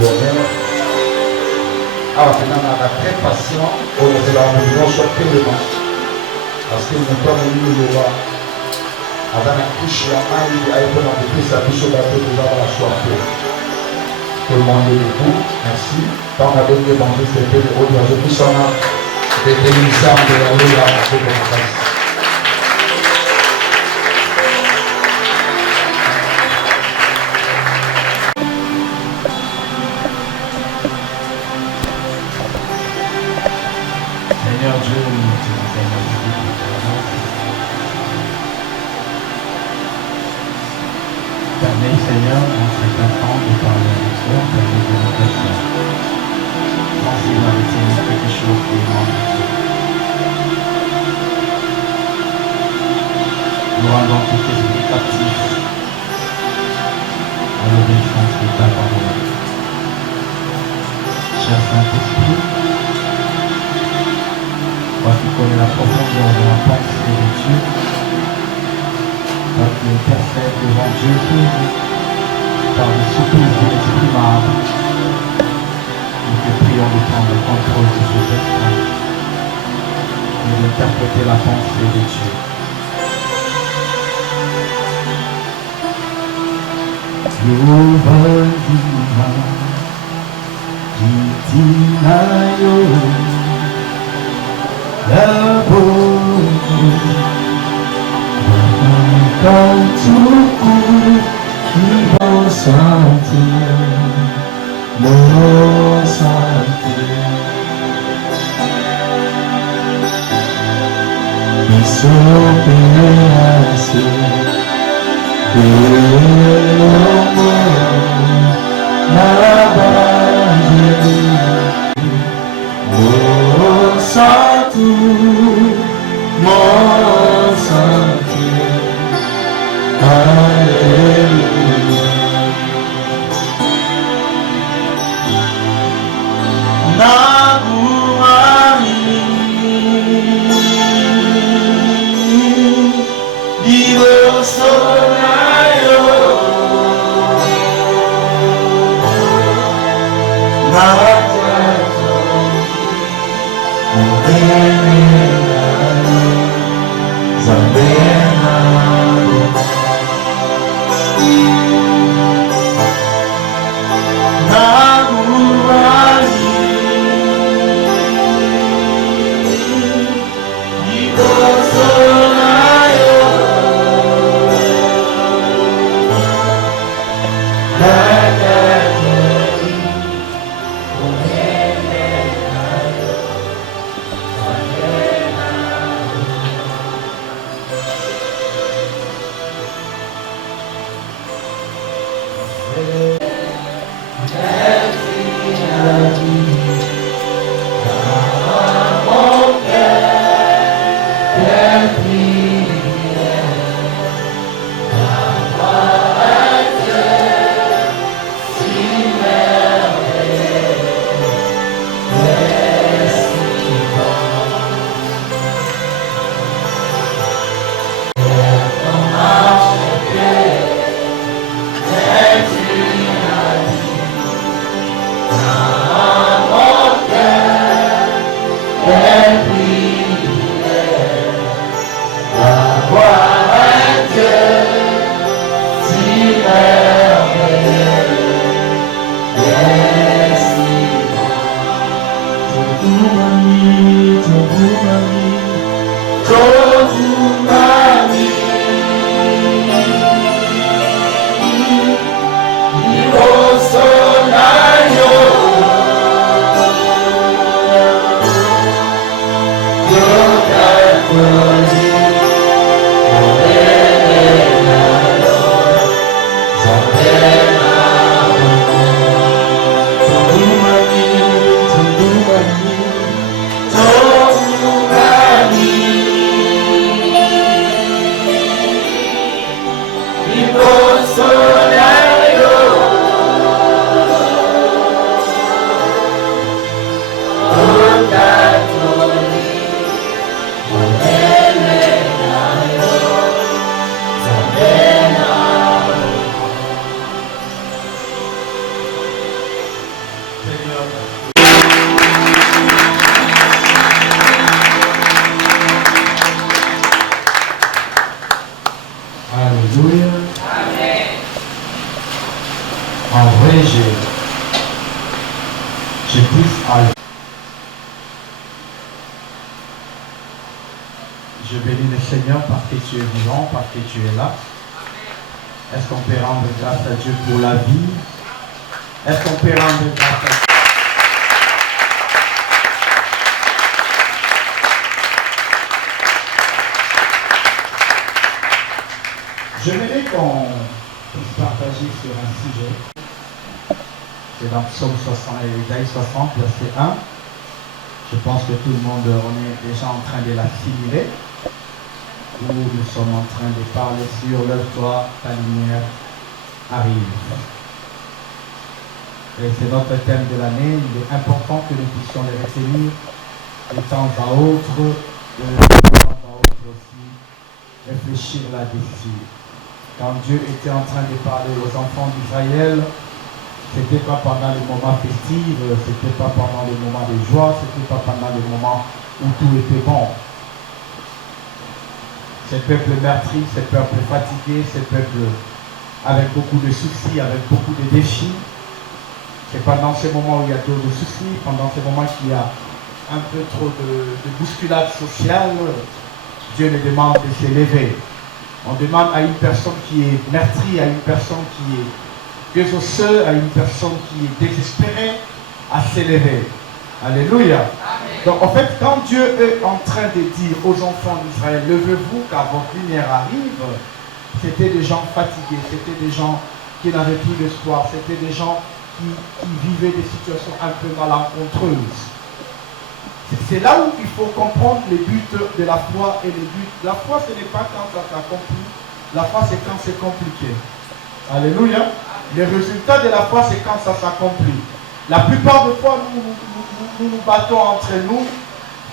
bonheur. Alors, maintenant, on a très patient pour nous allons sortir le vent. Parce que nous sommes venus le voir. Avant la couche, la main, il a été dans sa bouche au bateau pour avoir la soif. Tout le monde est debout. Merci. Quand on a donné l'évangile, c'était le haut de la journée. Nous sommes des délices de la rue à la Côte de France. Seigneur Dieu, nous te remercions pour ta grâce. Permets, Seigneur, dans cet instant de parler à nos soeurs, permets de nous être sensibles à retenir quelque chose qui est mort. Nous rendons tout esprit captif à l'obéissance de ta parole. Cher Saint-Esprit, toi qui connais la profondeur de la pensée de Dieu, toi qui intercèdes devant Dieu pour nous, par le souffle de l'inexprimable, nous te prions de prendre le contrôle de cet instant et d'interpréter la pensée de Dieu. Jehovah divin, Kitinayo, la bonne, Kantuku, Ibo Santi, Mo Santi, Miso Peasi, Belomo, Nabajedi, Mo Santu, Mo Santi, Alléluia. Naguari, Dios sonayo, Navajato, Mubenena, Zambena. Seigneur. Alléluia. Amen. En vrai, j'ai plus à... Je bénis le Seigneur parce que tu es vivant, parce que tu es là. Est-ce qu'on peut rendre grâce à Dieu pour la vie? Est-ce qu'on peut rendre grâce à Dieu? J'aimerais qu'on puisse partager sur un sujet. C'est dans Psaume 60, Isaïe 60, verset 1. Je pense que tout le monde est déjà en train de l'assimiler. Où nous sommes en train de parler sur lève-toi, ta lumière arrive. Et c'est notre thème de l'année. Il est important que nous puissions les retenir de temps à autre, aussi réfléchir là-dessus. Quand Dieu était en train de parler aux enfants d'Israël, ce n'était pas pendant les moments festifs, ce n'était pas pendant les moments de joie, ce n'était pas pendant les moments où tout était bon. Ce peuple meurtri, ce peuple fatigué, ce peuple avec beaucoup de soucis, avec beaucoup de défis. C'est pendant ces moments où il y a trop de soucis, pendant ces moments qu'il y a un peu trop de bousculade sociale, Dieu nous demande de s'élever. On demande à une personne qui est meurtrie, à une personne qui est désosseuse, à une personne qui est désespérée, à s'élever. Alléluia. Amen. Donc en fait, quand Dieu est en train de dire aux enfants d'Israël, levez-vous car votre lumière arrive, c'était des gens fatigués, c'était des gens qui n'avaient plus d'espoir, c'était des gens qui vivaient des situations un peu malencontreuses. C'est là où il faut comprendre les buts de la foi et les buts. La foi, ce n'est pas quand ça s'accomplit. La foi, c'est quand c'est compliqué. Alléluia. Les résultats de la foi, c'est quand ça s'accomplit. La plupart des fois, nous battons entre nous.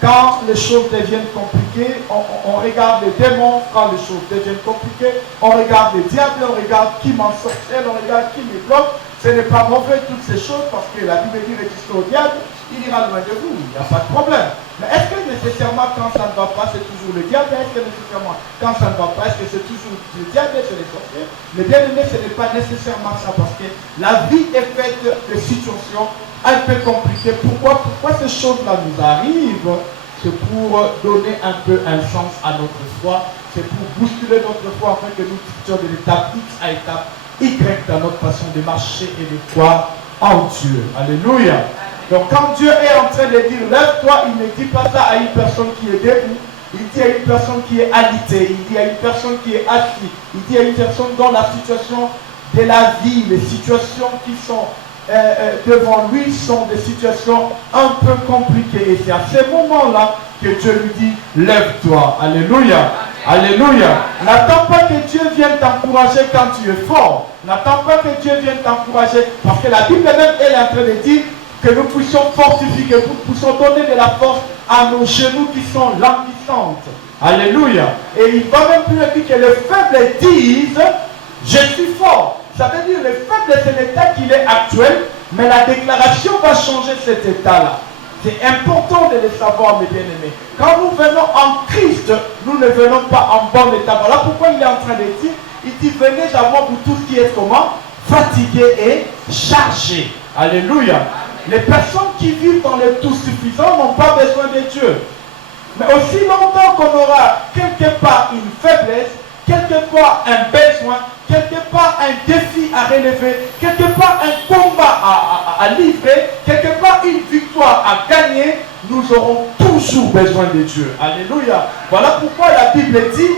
Quand les choses deviennent compliquées, on regarde les démons. Quand les choses deviennent compliquées, on regarde les diables, on regarde qui m'ensorcelle, on regarde qui me bloque. Ce n'est pas mauvais toutes ces choses parce que la Bible dit résistez au diable, il ira loin de vous, il n'y a pas de problème. Mais est-ce que nécessairement quand ça ne va pas, c'est toujours le diable? Est-ce que nécessairement quand ça ne va pas, est-ce que c'est toujours le diable et c'est les sorciers? Mais bien aimé, ce n'est pas nécessairement ça parce que la vie est faite de situations un peu compliquées. Pourquoi ces choses-là nous arrivent? C'est pour donner un peu un sens à notre foi. C'est pour bousculer notre foi afin que nous quittions de l'étape X à étape Y dans notre façon de marcher et de croire en Dieu. Alléluia. Donc quand Dieu est en train de dire lève-toi, il ne dit pas ça à une personne qui est debout. Il dit à une personne qui est alitée. Il dit à une personne qui est assise. Il dit à une personne dont la situation de la vie, les situations qui sont devant lui sont des situations un peu compliquées. Et c'est à ce moment-là que Dieu lui dit lève-toi. Alléluia. Alléluia. N'attends pas que Dieu vienne t'encourager quand tu es fort. N'attends pas que Dieu vienne t'encourager. Parce que la Bible même, elle est en train de dire que nous puissions fortifier, que nous puissions donner de la force à nos genoux qui sont languissantes. Alléluia. Et il va même plus dire que les faibles disent je suis fort. Ça veut dire le faible c'est l'état qu'il est actuel, mais la déclaration va changer cet état-là. C'est important de le savoir, mes bien-aimés. Quand nous venons en Christ, nous ne venons pas en bon état. Voilà pourquoi il est en train de dire, il dit, venez à moi pour tout ce qui est comment? Fatigué et chargé. Alléluia. Les personnes qui vivent dans le tout suffisant n'ont pas besoin de Dieu. Mais aussi longtemps qu'on aura quelque part une faiblesse, quelque part un besoin, quelque part un défi à relever, quelque part un combat à livrer, quelque part une victoire à gagner, nous aurons toujours besoin de Dieu. Alléluia. Voilà pourquoi la Bible dit,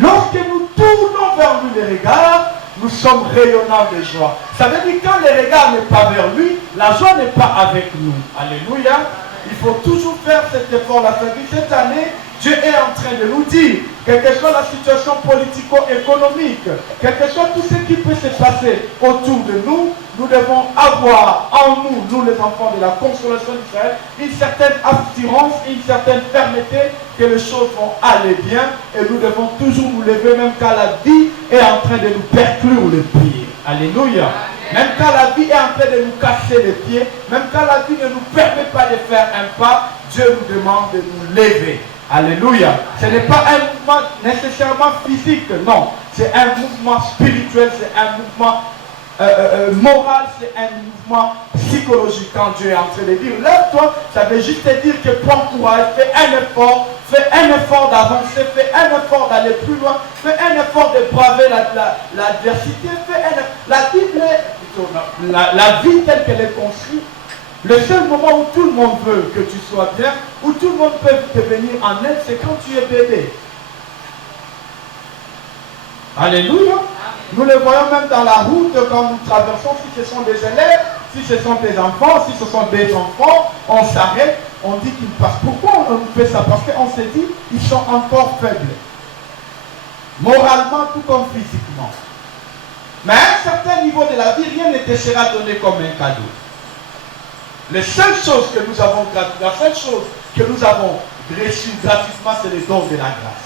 lorsque nous tournons vers lui les regards, nous sommes rayonnants de joie. Ça veut dire que quand le regard n'est pas vers lui, la joie n'est pas avec nous. Alléluia. Il faut toujours faire cet effort-là. Cette année, Dieu est en train de nous dire, quelle que soit la situation politico-économique, quel que soit tout ce qui peut se passer autour de nous, nous devons avoir en nous, nous les enfants de la consolation d'Israël, une certaine assurance, une certaine fermeté que les choses vont aller bien et nous devons toujours nous lever même quand la vie est en train de nous perclure les pieds. Alléluia. Même quand la vie est en train de nous casser les pieds, même quand la vie ne nous permet pas de faire un pas, Dieu nous demande de nous lever. Alléluia. Ce n'est pas un mouvement nécessairement physique, non. C'est un mouvement spirituel, c'est un mouvement moral, c'est un mouvement psychologique. Quand Dieu est en train de dire lève-toi, ça veut juste te dire que prends courage, fais un effort d'avancer, fais un effort d'aller plus loin, fais un effort de braver l'adversité, la vie telle qu'elle est construite. Le seul moment où tout le monde veut que tu sois bien, où tout le monde peut te venir en aide, c'est quand tu es bébé. Alléluia. Nous le voyons même dans la route quand nous traversons, si ce sont des élèves, si ce sont des enfants, si ce sont des enfants, on s'arrête, on dit qu'ils passent. Pourquoi on fait ça? Parce qu'on se dit ils sont encore faibles. Moralement tout comme physiquement. Mais à un certain niveau de la vie, rien ne te sera donné comme un cadeau. La seule chose que nous avons reçue gratuitement, c'est le don de la grâce.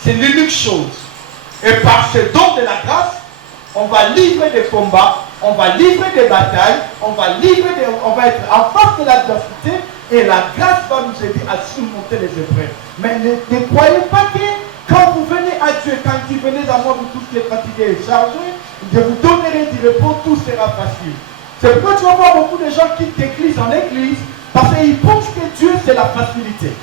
C'est l'unique chose. Et par ce don de la grâce, on va livrer des combats, on va livrer des batailles, on va être en face de l'adversité et la grâce va nous aider à surmonter les épreuves. Mais ne croyez pas que quand vous venez à Dieu, quand il venez à moi, vous tous qui êtes fatigués et chargés, je vous donnerai du repos, tout sera facile. C'est pourquoi tu vas voir beaucoup de gens qui t'église en église parce qu'ils pensent que Dieu c'est la facilité.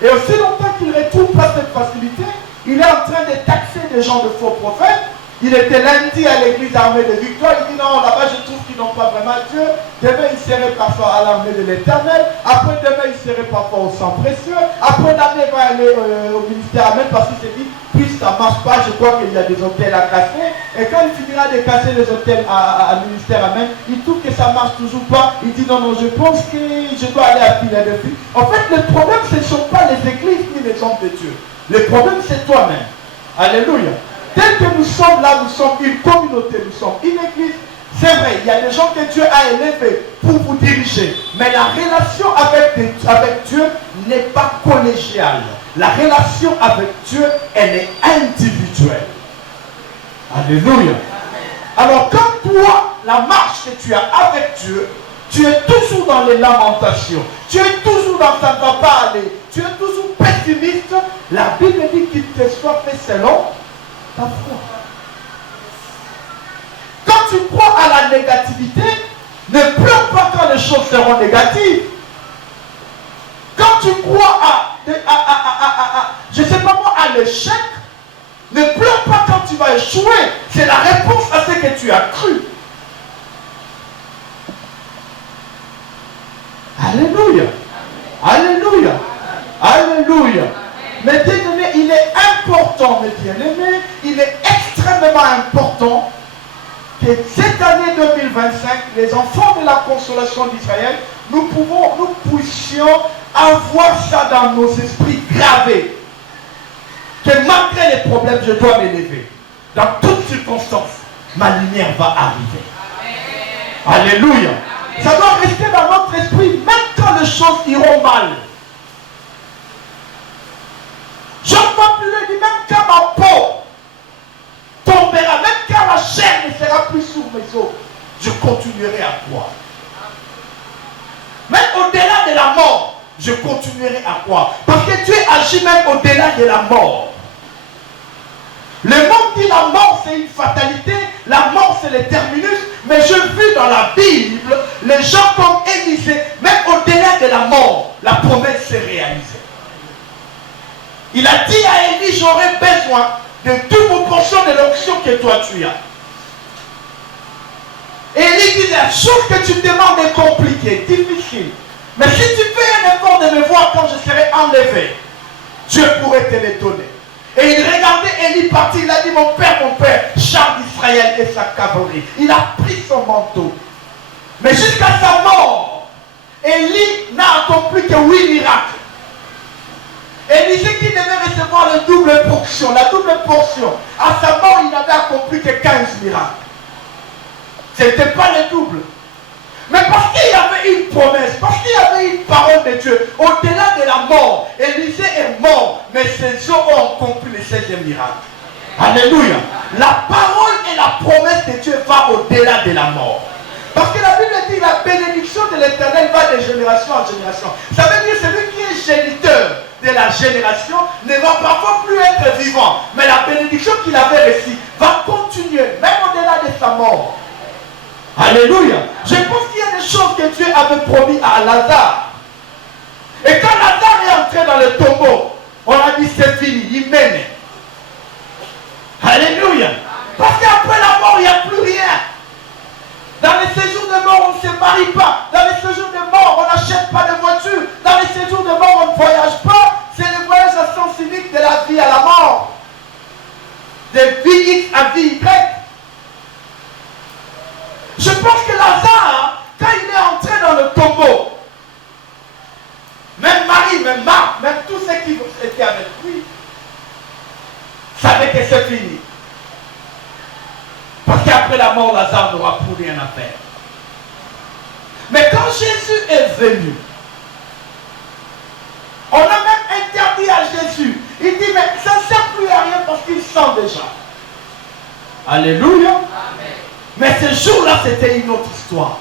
Et aussi longtemps qu'il ne retrouve pas cette facilité, il est en train de taxer des gens de faux prophètes. Il était lundi à l'église armée de victoire. Il dit non, là-bas je trouve qu'ils n'ont pas vraiment Dieu. Demain il serait parfois à l'armée de l'éternel. Après demain il serait parfois au sang précieux. Après l'année il va aller au ministère Amen parce qu'il s'est dit, puis ça ne marche pas, je crois qu'il y a des hôtels à casser. Et quand il finira de casser les hôtels à ministère Amen, il trouve que ça ne marche toujours pas. Il dit non, non, je pense que je dois aller à Philadelphie. En fait, le problème ce ne sont pas les églises ni les hommes de Dieu. Le problème c'est toi-même. Alléluia. Dès que nous sommes là, nous sommes une communauté, nous sommes une église. C'est vrai, il y a des gens que Dieu a élevés pour vous diriger. Mais la relation avec Dieu n'est pas collégiale. La relation avec Dieu, elle est individuelle. Alléluia. Alors quand toi, la marche que tu as avec Dieu, tu es toujours dans les lamentations. Tu es toujours dans ça ne va pas aller. Tu es toujours pessimiste. La Bible dit qu'il te soit fait selon ta foi. Quand tu crois à la négativité, ne pleure pas quand les choses seront négatives. Quand tu crois je ne sais pas moi, à l'échec, ne pleure pas quand tu vas échouer. C'est la réponse à ce que tu as cru. Alléluia. Alléluia. Alléluia. Mais bien aimé, il est important, mes bien-aimés, il est extrêmement important que cette année 2025, les enfants de la consolation d'Israël, nous puissions avoir ça dans nos esprits gravés. Que malgré les problèmes, je dois m'élever. Dans toutes circonstances, ma lumière va arriver. Amen. Alléluia. Amen. Ça doit rester dans notre esprit, même quand les choses iront mal. Jean Paul dit, même quand ma peau tombera, même quand la chair ne sera plus sur mes os, je continuerai à croire. Même au-delà de la mort, je continuerai à croire. Parce que Dieu agit même au-delà de la mort. Le monde dit la mort c'est une fatalité, la mort c'est le terminus, mais je vis dans la Bible, les gens comme Élisée, même au-delà de la mort, la promesse s'est réalisée. Il a dit à Élie, j'aurai besoin de double portion de l'onction que toi tu as. Élie dit, la chose que tu demandes est compliquée, difficile. Mais si tu fais un effort de me voir quand je serai enlevé, Dieu pourrait te le donner. Et il regardait Élie partir, il a dit, mon père, char d'Israël et sa cavalerie. Il a pris son manteau. Mais jusqu'à sa mort, Élie n'a accompli que 8 miracles. Élisée qui devait recevoir la double portion. À sa mort, il n'avait accompli que 15 miracles. Ce n'était pas le double. Mais parce qu'il y avait une promesse, parce qu'il y avait une parole de Dieu, au-delà de la mort, Élisée est mort, mais ses os ont accompli le 16e miracle. Alléluia. La parole et la promesse de Dieu va au-delà de la mort. Parce que la Bible dit la bénédiction de l'Éternel va de génération en génération. Ça veut dire celui qui est géniteur de la génération ne va parfois plus être vivant. Mais la bénédiction qu'il avait reçue va continuer, même au-delà de sa mort. Alléluia. Je pense qu'il y a des choses que Dieu avait promis à Lazare. Et quand Lazare est entré dans le tombeau, on a dit c'est fini, il mène. Alléluia. Parce qu'après la mort, il n'y a plus rien. Dans les séjours de mort, on ne se marie pas. Dans les séjours de mort, on n'achète pas de voiture. Dans les séjours de mort, on ne voyage pas. C'est le voyage à sens unique de la vie à la mort. De vie X à vie Y. Je pense que Lazare, quand il est entré dans le tombeau, même Marie, même Marc, même tous ceux qui étaient avec lui, savaient que c'est fini. Parce qu'après la mort, Lazare n'aura plus rien à faire. Mais quand Jésus est venu, on a même interdit à Jésus. Il dit, mais ça ne sert plus à rien parce qu'il sent déjà. Alléluia. Amen. Mais ce jour-là, c'était une autre histoire.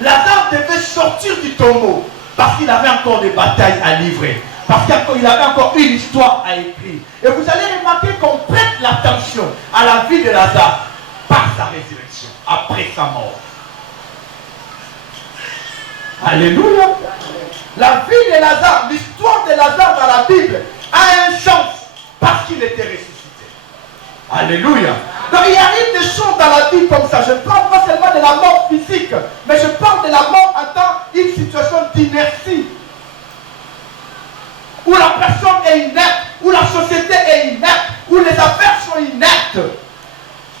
Lazare devait sortir du tombeau parce qu'il avait encore des batailles à livrer. Parce qu'il avait encore une histoire à écrire. Et vous allez remarquer qu'on prête l'attention à la vie de Lazare par sa résurrection, après sa mort. Alléluia. La vie de Lazare, l'histoire de Lazare dans la Bible a un sens parce qu'il était ressuscité. Alléluia. Donc il arrive des choses dans la vie comme ça. Je ne parle pas seulement de la mort physique, mais je parle de la mort en tant qu'une situation d'inertie. Où la personne est inerte, où la société est inerte, où les affaires sont inertes.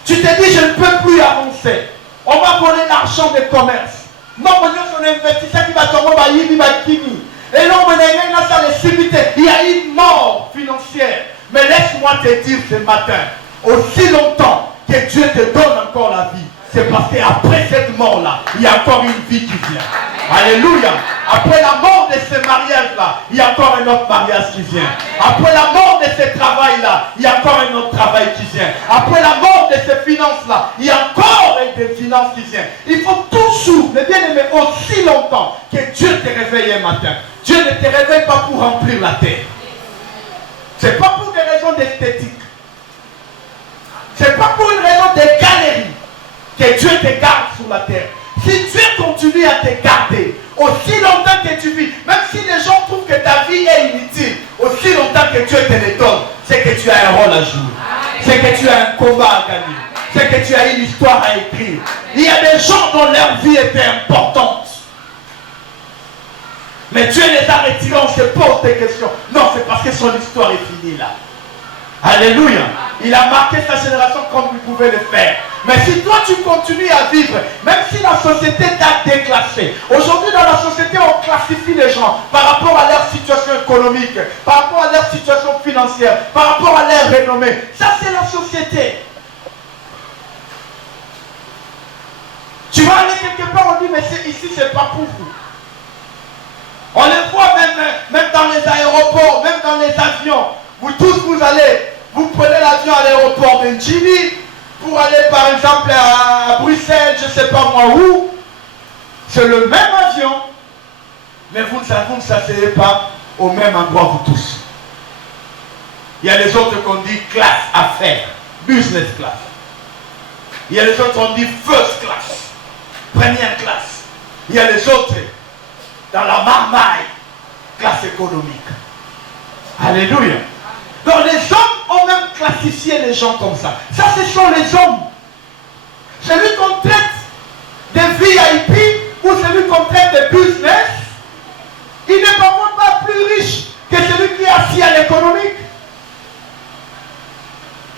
Tu te dis, je ne peux plus avancer. On m'a volé l'argent des commerces. Non, on a investi ça qui va tomber, et non, il y a une mort financière. Mais laisse-moi te dire ce matin, aussi longtemps que Dieu te donne encore la vie, c'est parce qu'après cette mort-là, il y a encore une vie qui vient. Alléluia. Après la mort de ce mariage-là, il y a encore un autre mariage qui vient. Après la mort de ce travail-là, il y a encore un autre travail qui vient. Après la mort de ces finances-là, il y a encore des finances qui viennent. Il faut toujours, mais bien aimé, aussi longtemps que Dieu te réveille un matin. Dieu ne te réveille pas pour remplir la terre. Ce n'est pas pour des raisons d'esthétique. Ce n'est pas pour une raison de galerie que Dieu te garde sur la terre. Si Dieu continue à te garder, aussi longtemps que tu vis, même si les gens trouvent que ta vie est inutile, aussi longtemps que Dieu te le donne, c'est que tu as un rôle à jouer. C'est que tu as un combat à gagner. C'est que tu as une histoire à écrire. Il y a des gens dont leur vie était importante. Mais Dieu les a retirés, on se pose des questions. Non, c'est parce que son histoire est finie là. Alléluia. Il a marqué sa génération comme il pouvait le faire. Mais si toi tu continues à vivre, même si la société t'a déclassé, aujourd'hui dans la société on classifie les gens par rapport à leur situation économique, par rapport à leur situation financière, par rapport à leur renommée. Ça c'est la société. Tu vas aller quelque part, on dit mais ici c'est pas pour vous. On les voit même dans les aéroports, même dans les avions. Vous tous vous allez, vous prenez l'avion à l'aéroport de Njini pour aller par exemple à Bruxelles, je ne sais pas moi où. C'est le même avion, mais vous ne s'asseyez pas au même endroit vous tous. Il y a les autres qu'on dit classe affaires, business class. Il y a les autres qu'on dit first class, première classe. Il y a les autres dans la marmaille, classe économique. Alléluia. Donc les hommes ont même classifié les gens comme ça. Ça, ce sont les hommes. Celui qu'on traite de VIP ou celui qu'on traite de business, il n'est pas plus riche que celui qui est assis à l'économique.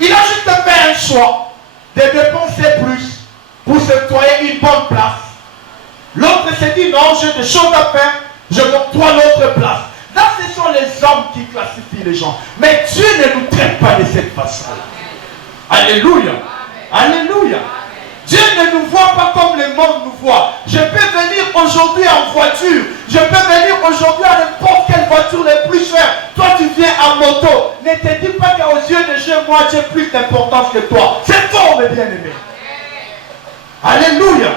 Il a juste fait un choix de dépenser plus pour se toyer une bonne place. L'autre s'est dit non, j'ai des choses à faire, je m'octroie l'autre place. Là, ce sont les hommes qui classifient les gens. Mais Dieu ne nous traite pas de cette façon. Alléluia. Alléluia. Dieu ne nous voit pas comme le monde nous voit. Je peux venir aujourd'hui en voiture, Je peux venir aujourd'hui à n'importe quelle voiture les plus chères. Toi, tu viens à moto. Ne te dis pas qu'aux yeux de Dieu, moi, j'ai plus d'importance que toi. C'est faux, mes bien-aimés. Alléluia.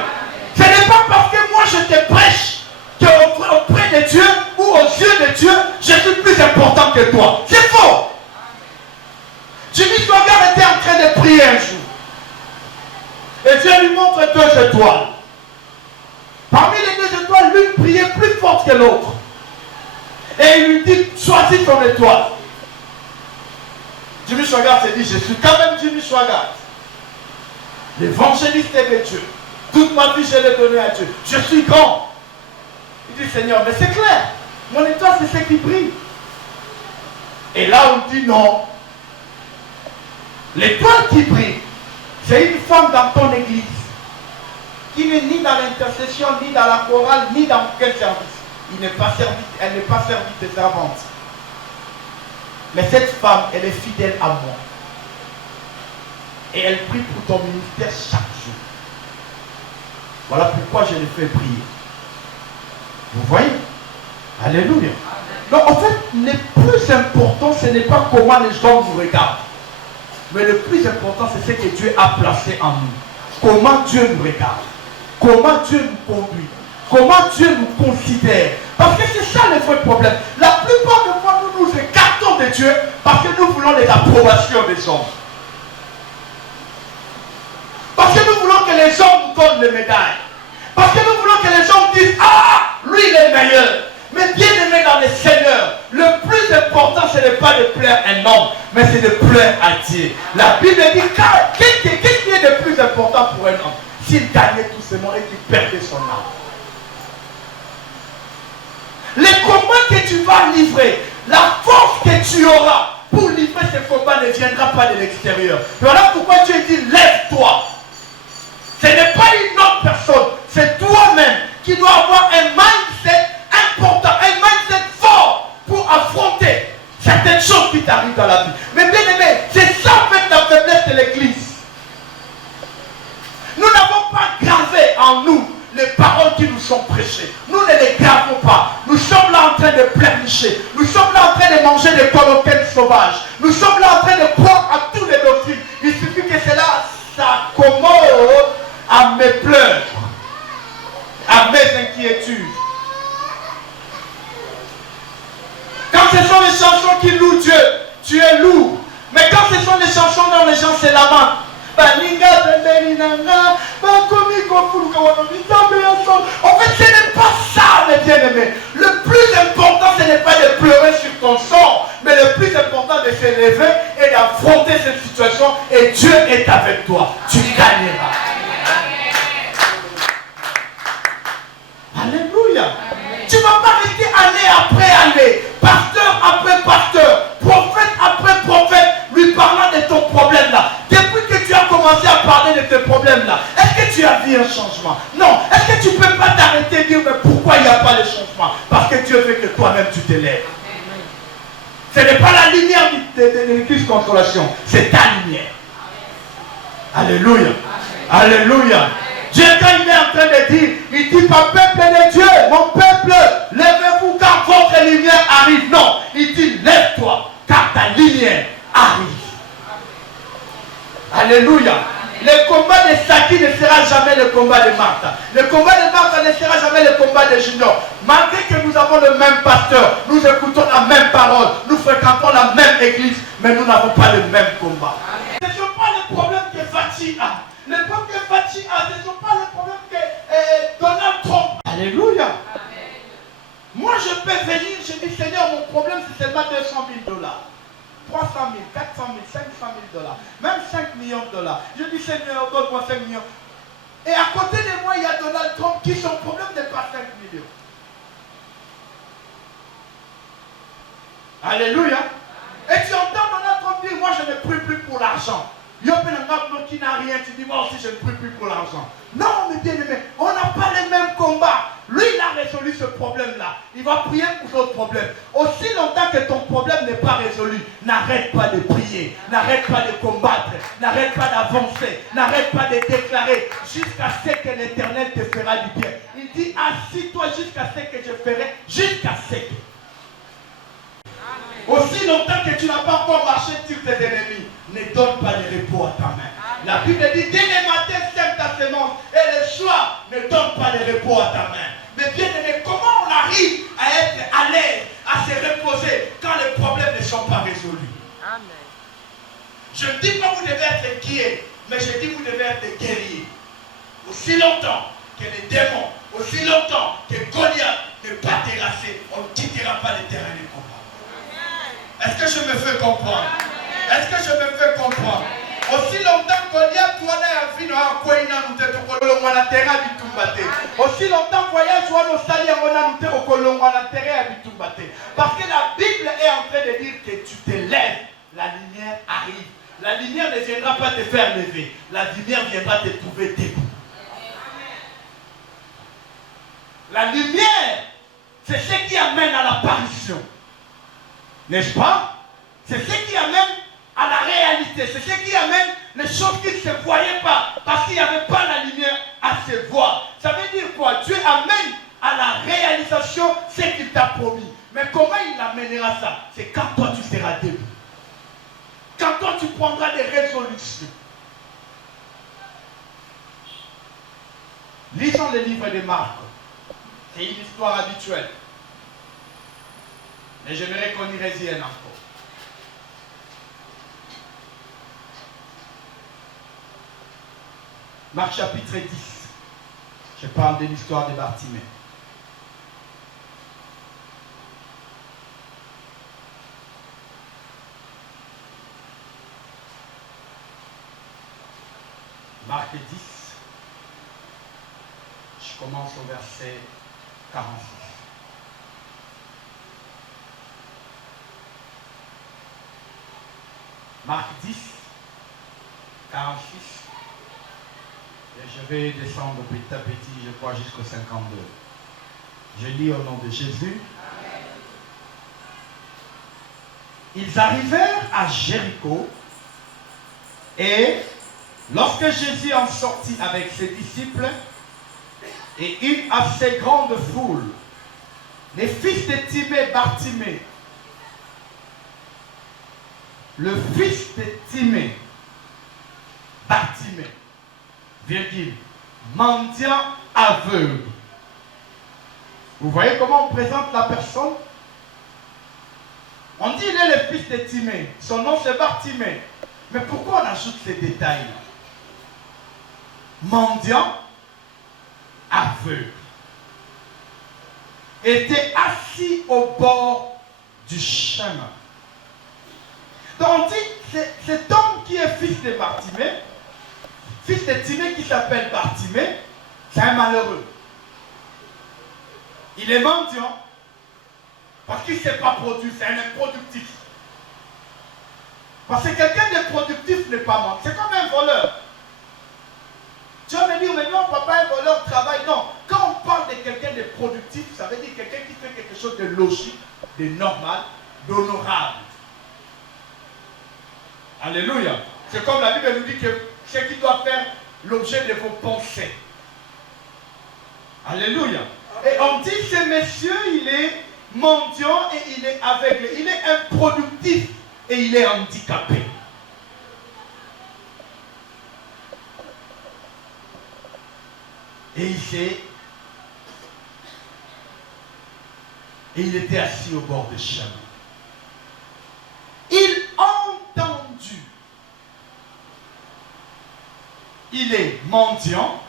Ce n'est pas parce que moi, je te prêche qu'auprès de Dieu ou aux yeux de Dieu, je suis plus important que toi. C'est faux. Jimmy Swaggart était en train de prier un jour. Et Dieu lui montre 2 étoiles. Parmi les 2 étoiles, l'une priait plus forte que l'autre. Et il lui dit, choisis ton étoile. Jimmy Swaggart s'est dit, je suis quand même Jimmy Swaggart. L'évangéliste de Dieu. Toute ma vie, je l'ai donné à Dieu. Je suis grand. Il dit, Seigneur, mais c'est clair. Mon étoile, c'est ce qui brille. Et là, on dit non. L'étoile qui brille, c'est une femme dans ton église qui n'est ni dans l'intercession, ni dans la chorale, ni dans quel service. Elle n'est pas servie de servante. Mais cette femme, elle est fidèle à moi. Et elle prie pour ton ministère chaque jour. Voilà pourquoi je le fais prier. Vous voyez? Alléluia. Donc en fait, le plus important, ce n'est pas comment les gens vous regardent. Mais le plus important, c'est ce que Dieu a placé en nous. Comment Dieu nous regarde. Comment Dieu nous conduit. Comment Dieu nous considère. Parce que c'est ça le vrai problème. La plupart de fois, nous nous écartons de Dieu parce que nous voulons les approbations des hommes. Parce que nous voulons que les gens nous donnent les médailles. Parce que nous voulons que les gens disent, ah, lui il est meilleur. Mais bien aimé dans le Seigneur, le plus important ce n'est pas de plaire un homme, mais c'est de plaire à Dieu. La Bible dit, qu'est-ce qui est de plus important pour un homme? S'il gagnait tout ce monde et qu'il perdait son âme. Les combats que tu vas livrer, la force que tu auras pour livrer ces combats ne viendra pas de l'extérieur. Voilà pourquoi Dieu dit, lève-toi. Ce n'est pas une autre personne, c'est toi-même qui dois avoir un mindset important, un mindset fort pour affronter certaines choses qui t'arrivent dans la vie. Mais bien aimé, c'est ça en fait la faiblesse de l'église. Nous n'avons pas gravé en nous les paroles qui nous sont prêchées. Nous ne les gravons pas. Nous sommes là en train de pleurnicher. Nous sommes là en train de manger des colloquettes sauvages. Nous sommes là en train de croire à tous les doctrines. Il suffit que cela s'accommode à mes pleurs, à mes inquiétudes. Quand ce sont les chansons qui louent Dieu, tu es lourd. Mais quand ce sont les chansons dont les gens se lamentent, en fait, ce n'est pas ça, mes bien-aimés. Le plus important, ce n'est pas de pleurer sur ton sort, mais le plus important, de se lever et d'affronter cette situation. Et Dieu est avec toi. Tu gagneras. Alléluia. Tu ne vas pas rester année après année, pasteur après pasteur, prophète après prophète, lui parlant de ton problème là. Depuis que tu as commencé à parler de tes problèmes là, est-ce que tu as vu un changement? Non. Est-ce que tu ne peux pas t'arrêter et dire, mais pourquoi il n'y a pas de changement? Parce que Dieu veut que toi-même tu t'élèves. Ce n'est pas la lumière de l'église consolation, c'est ta lumière. Alléluia. Alléluia. Dieu, quand il est en train de dire, il dit, pas peuple de Dieu, mon peuple, levez-vous car votre lumière arrive. Non, il dit, lève-toi car ta lumière arrive. Alléluia. Le combat de Saki ne sera jamais le combat de Martha. Le combat de Martha ne sera jamais le combat de Junior. Malgré que nous avons le même pasteur, nous écoutons la même parole, nous fréquentons la même église, mais nous n'avons pas le même combat. Ce ne sont pas les problèmes que Fatih a. Les problèmes que Fatih a, ce ne sont pas les problèmes que Donald Trump. Alléluia. Moi, je peux venir, je dis, Seigneur, mon problème, c'est seulement $200 000. 300 000, 400 000, 500 000 $, même 5 millions de $. Je dis, Seigneur, donne-moi 5 millions. Et à côté de moi, il y a Donald Trump qui, son problème n'est pas 5 millions. Alléluia. Et tu entends Donald Trump dire, moi, je ne prie plus pour l'argent. Qui n'a rien, tu dis, moi aussi, je ne prie plus pour l'argent. Non, mais bien aimé, on n'a pas les mêmes combats. Lui, il a résolu ce problème-là. Il va prier pour d'autres problèmes. Aussi longtemps que ton problème n'est pas résolu, n'arrête pas de prier, n'arrête pas de combattre, n'arrête pas d'avancer, n'arrête pas de déclarer jusqu'à ce que l'Éternel te fera du bien. Il il dit, assis-toi jusqu'à ce que je ferai, jusqu'à ce que. Aussi longtemps que tu n'as pas encore marché sur tes ennemis, ne donne pas de repos à ta main. La Bible dit, dès le matin, sème ta semence, et le soir, ne donne pas de repos à ta main. Mais bien aimé, comment on arrive à être à l'aise, à se reposer quand les problèmes ne sont pas résolus? Amen. Je ne dis pas que vous devez être guiés, mais je dis que vous devez être guerriers. Aussi longtemps que les démons, aussi longtemps que Goliath n'est pas terrassé, on ne quittera pas les terrains de combat. Est-ce que je me fais comprendre? Est-ce que je me fais comprendre? Aussi longtemps que Goliath a vu aussi longtemps que voyage parce que la Bible est en train de dire que tu te lèves, la lumière arrive. La lumière ne viendra pas te faire lever, la lumière viendra te trouver debout. La lumière, c'est ce qui amène à l'apparition. N'est-ce pas? C'est ce qui amène à la réalité. C'est ce qui amène les choses qui ne se voyaient pas. Parce qu'il n'y avait pas la lumière à se voir. Ça veut dire quoi? Dieu amène à la réalisation ce qu'il t'a promis. Mais comment il amènera ça? C'est quand toi tu seras debout. Quand toi tu prendras des résolutions. Lisons le livre de Marc. C'est une histoire habituelle. Mais j'aimerais qu'on y revienne encore. Marc chapitre 10. Je parle de l'histoire de Bartimée. Marc 10. Je commence au verset 46. Marc 10, 46. Et je vais descendre petit à petit, je crois, jusqu'au 52. Je lis au nom de Jésus. Amen. Ils arrivèrent à Jéricho et lorsque Jésus en sortit avec ses disciples et une assez grande foule, les fils de Timée, Bartimée, le fils de Timée, Bartimée, virgule, mendiant aveugle. Vous voyez comment on présente la personne? On dit qu'il est le fils de Timée. Son nom c'est Bartimée. Mais pourquoi on ajoute ces détails-là? Mendiant aveugle. Était assis au bord du chemin. Donc on dit, cet homme qui est fils de Bartimée, fils de Timée qui s'appelle Bartimée, c'est un malheureux. Il est mendiant parce qu'il ne s'est pas produit, c'est un improductif. Parce que quelqu'un de productif n'est pas mendiant, c'est comme un voleur. Tu vas me dire, mais non, papa, un voleur travaille. Non, quand on parle de quelqu'un de productif, ça veut dire quelqu'un qui fait quelque chose de logique, de normal, d'honorable. Alléluia. C'est comme la Bible nous dit que ce qui doit faire l'objet de vos pensées. Alléluia. Et on dit ce monsieur, il est mendiant et il est aveugle. Il est improductif et il est handicapé. Et il était assis au bord du chemin. Il a entendu. Il est mendiant,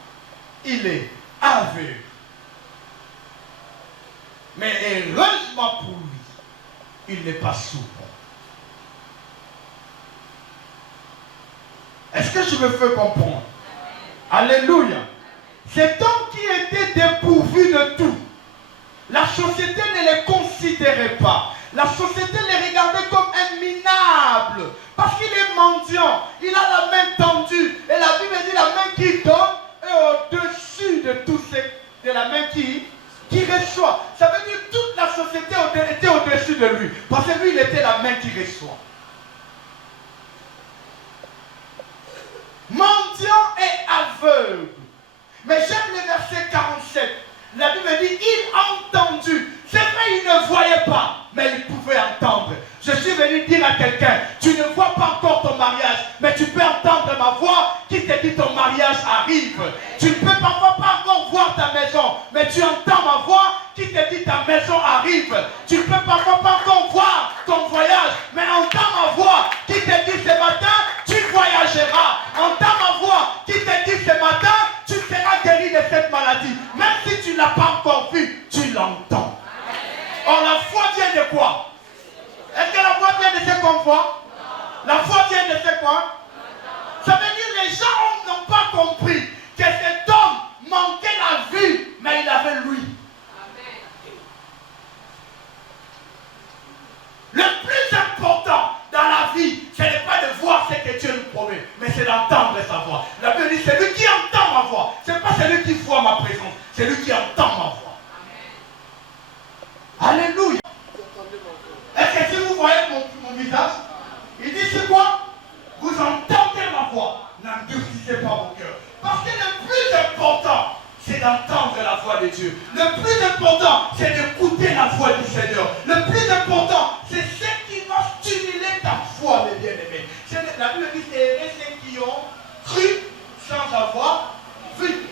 il est aveugle. Mais heureusement pour lui, il n'est pas sourd. Est-ce que je me fais comprendre? Alléluia. Cet homme qui était dépourvu de tout, la société ne le considérait pas. La société le regardait comme un minable. Parce qu'il est mendiant. Il a la main tendue. Et la Bible dit la main qui donne est au-dessus de tout ce de la main qui reçoit. Ça veut dire que toute la société était au-dessus de lui. Parce que lui, il était la main qui reçoit. Mendiant et aveugle. Mais j'aime le verset 47. venir dire à quelqu'un, tu ne vois pas encore ton mariage, mais tu peux entendre ma voix qui te dit ton mariage arrive. Tu ne peux parfois pas encore voir ta maison, mais tu entends ma voix qui te dit ta maison arrive. Tu ne peux parfois pas encore voir ton voyage, mais entends ma voix qui te dit ce matin, tu voyageras. Entends ma voix qui te dit ce matin, tu seras guéri de cette maladie. Même si tu ne l'as pas encore vu, tu l'entends. Or la foi vient de quoi? Est-ce que la foi vient de ce qu'on voit? La foi vient de ce quoi? Ça veut dire que les gens n'ont pas compris que cet homme manquait la vue, mais il avait lui. Le plus important dans la vie, ce n'est pas de voir ce que Dieu nous promet, mais c'est d'entendre sa voix. La Bible dit, c'est lui qui entend ma voix. Ce n'est pas celui qui voit ma présence, c'est lui qui entend ma voix. Alléluia. Est-ce que si vous voyez mon visage, il dit c'est quoi? Vous entendez ma voix, n'endurcissez pas vos cœurs. Parce que le plus important, c'est d'entendre la voix de Dieu. Le plus important, c'est d'écouter la voix du Seigneur. Le plus important, c'est ce qui va stimuler ta foi, mes bien-aimés. La Bible dit c'est ceux qui ont cru sans avoir vu.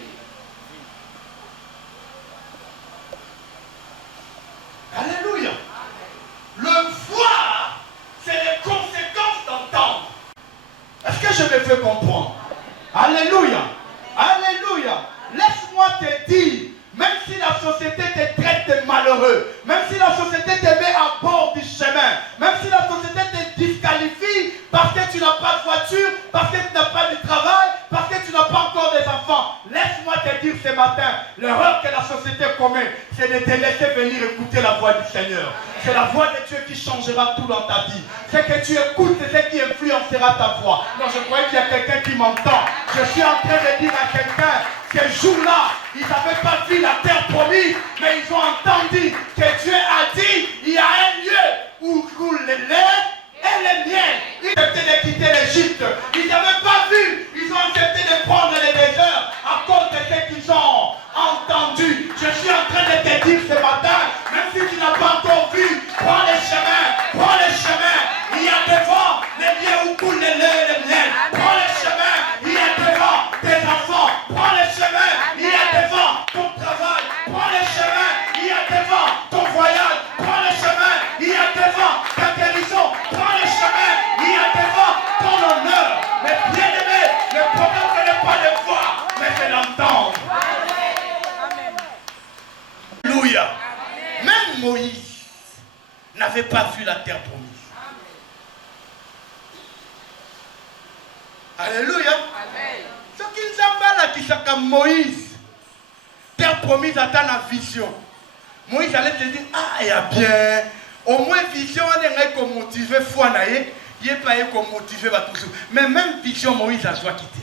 Alléluia. Le voir, c'est les conséquences d'entendre. Est-ce que je me fais comprendre? Alléluia. Alléluia. Laisse-moi te dire, même si la société te traite de malheureux, même si la société te met à bord du chemin, même si la société te disqualifie parce que tu n'as pas de voiture, parce que tu n'as pas de travail, parce que tu n'as pas encore des enfants, laisse-moi te dire ce matin, l'erreur que la société commet, c'est de te laisser venir écouter la voix du Seigneur. C'est la voix de Dieu qui changera tout dans ta vie. Ce que tu écoutes, c'est ce qui influencera ta voix. Non, je croyais qu'il y a quelqu'un qui m'entend. Je suis en train de dire à quelqu'un, ces jours-là, ils n'avaient pas vu la terre promise, mais ils ont entendu que Dieu a dit, il y a un lieu où coule le lait et le miel. Ils acceptaient de quitter l'Égypte. Ils n'avaient pas vu, ils ont accepté de prendre les déserts à cause de ce qu'ils ont entendu. Je suis en train de te dire ce matin, même si tu n'as pas encore vu, prends les chemins, prends les chemins. Il y a devant les lieux où coule le lait et le miel. Prends les chemins, il y a devant tes enfants. Prends les chemins, il y a devant ton travail. Prends les chemins, il y a devant ton voyage. Prends les chemins, il y a devant ta guérison. Prends les chemins, il y a devant ton honneur. Mais bien aimé, le problème ce n'est pas de voir, mais c'est d'entendre. Alléluia. Même Moïse n'avait pas vu la terre promise. Alléluia. Ce qui nous a là qui s'appelle Moïse, terre promise attend la vision. Moïse allait te dire, ah, il y a bien. Au moins, vision, on est motivé, foi, il n'est pas motivé, mais même vision, Moïse a soit quitté.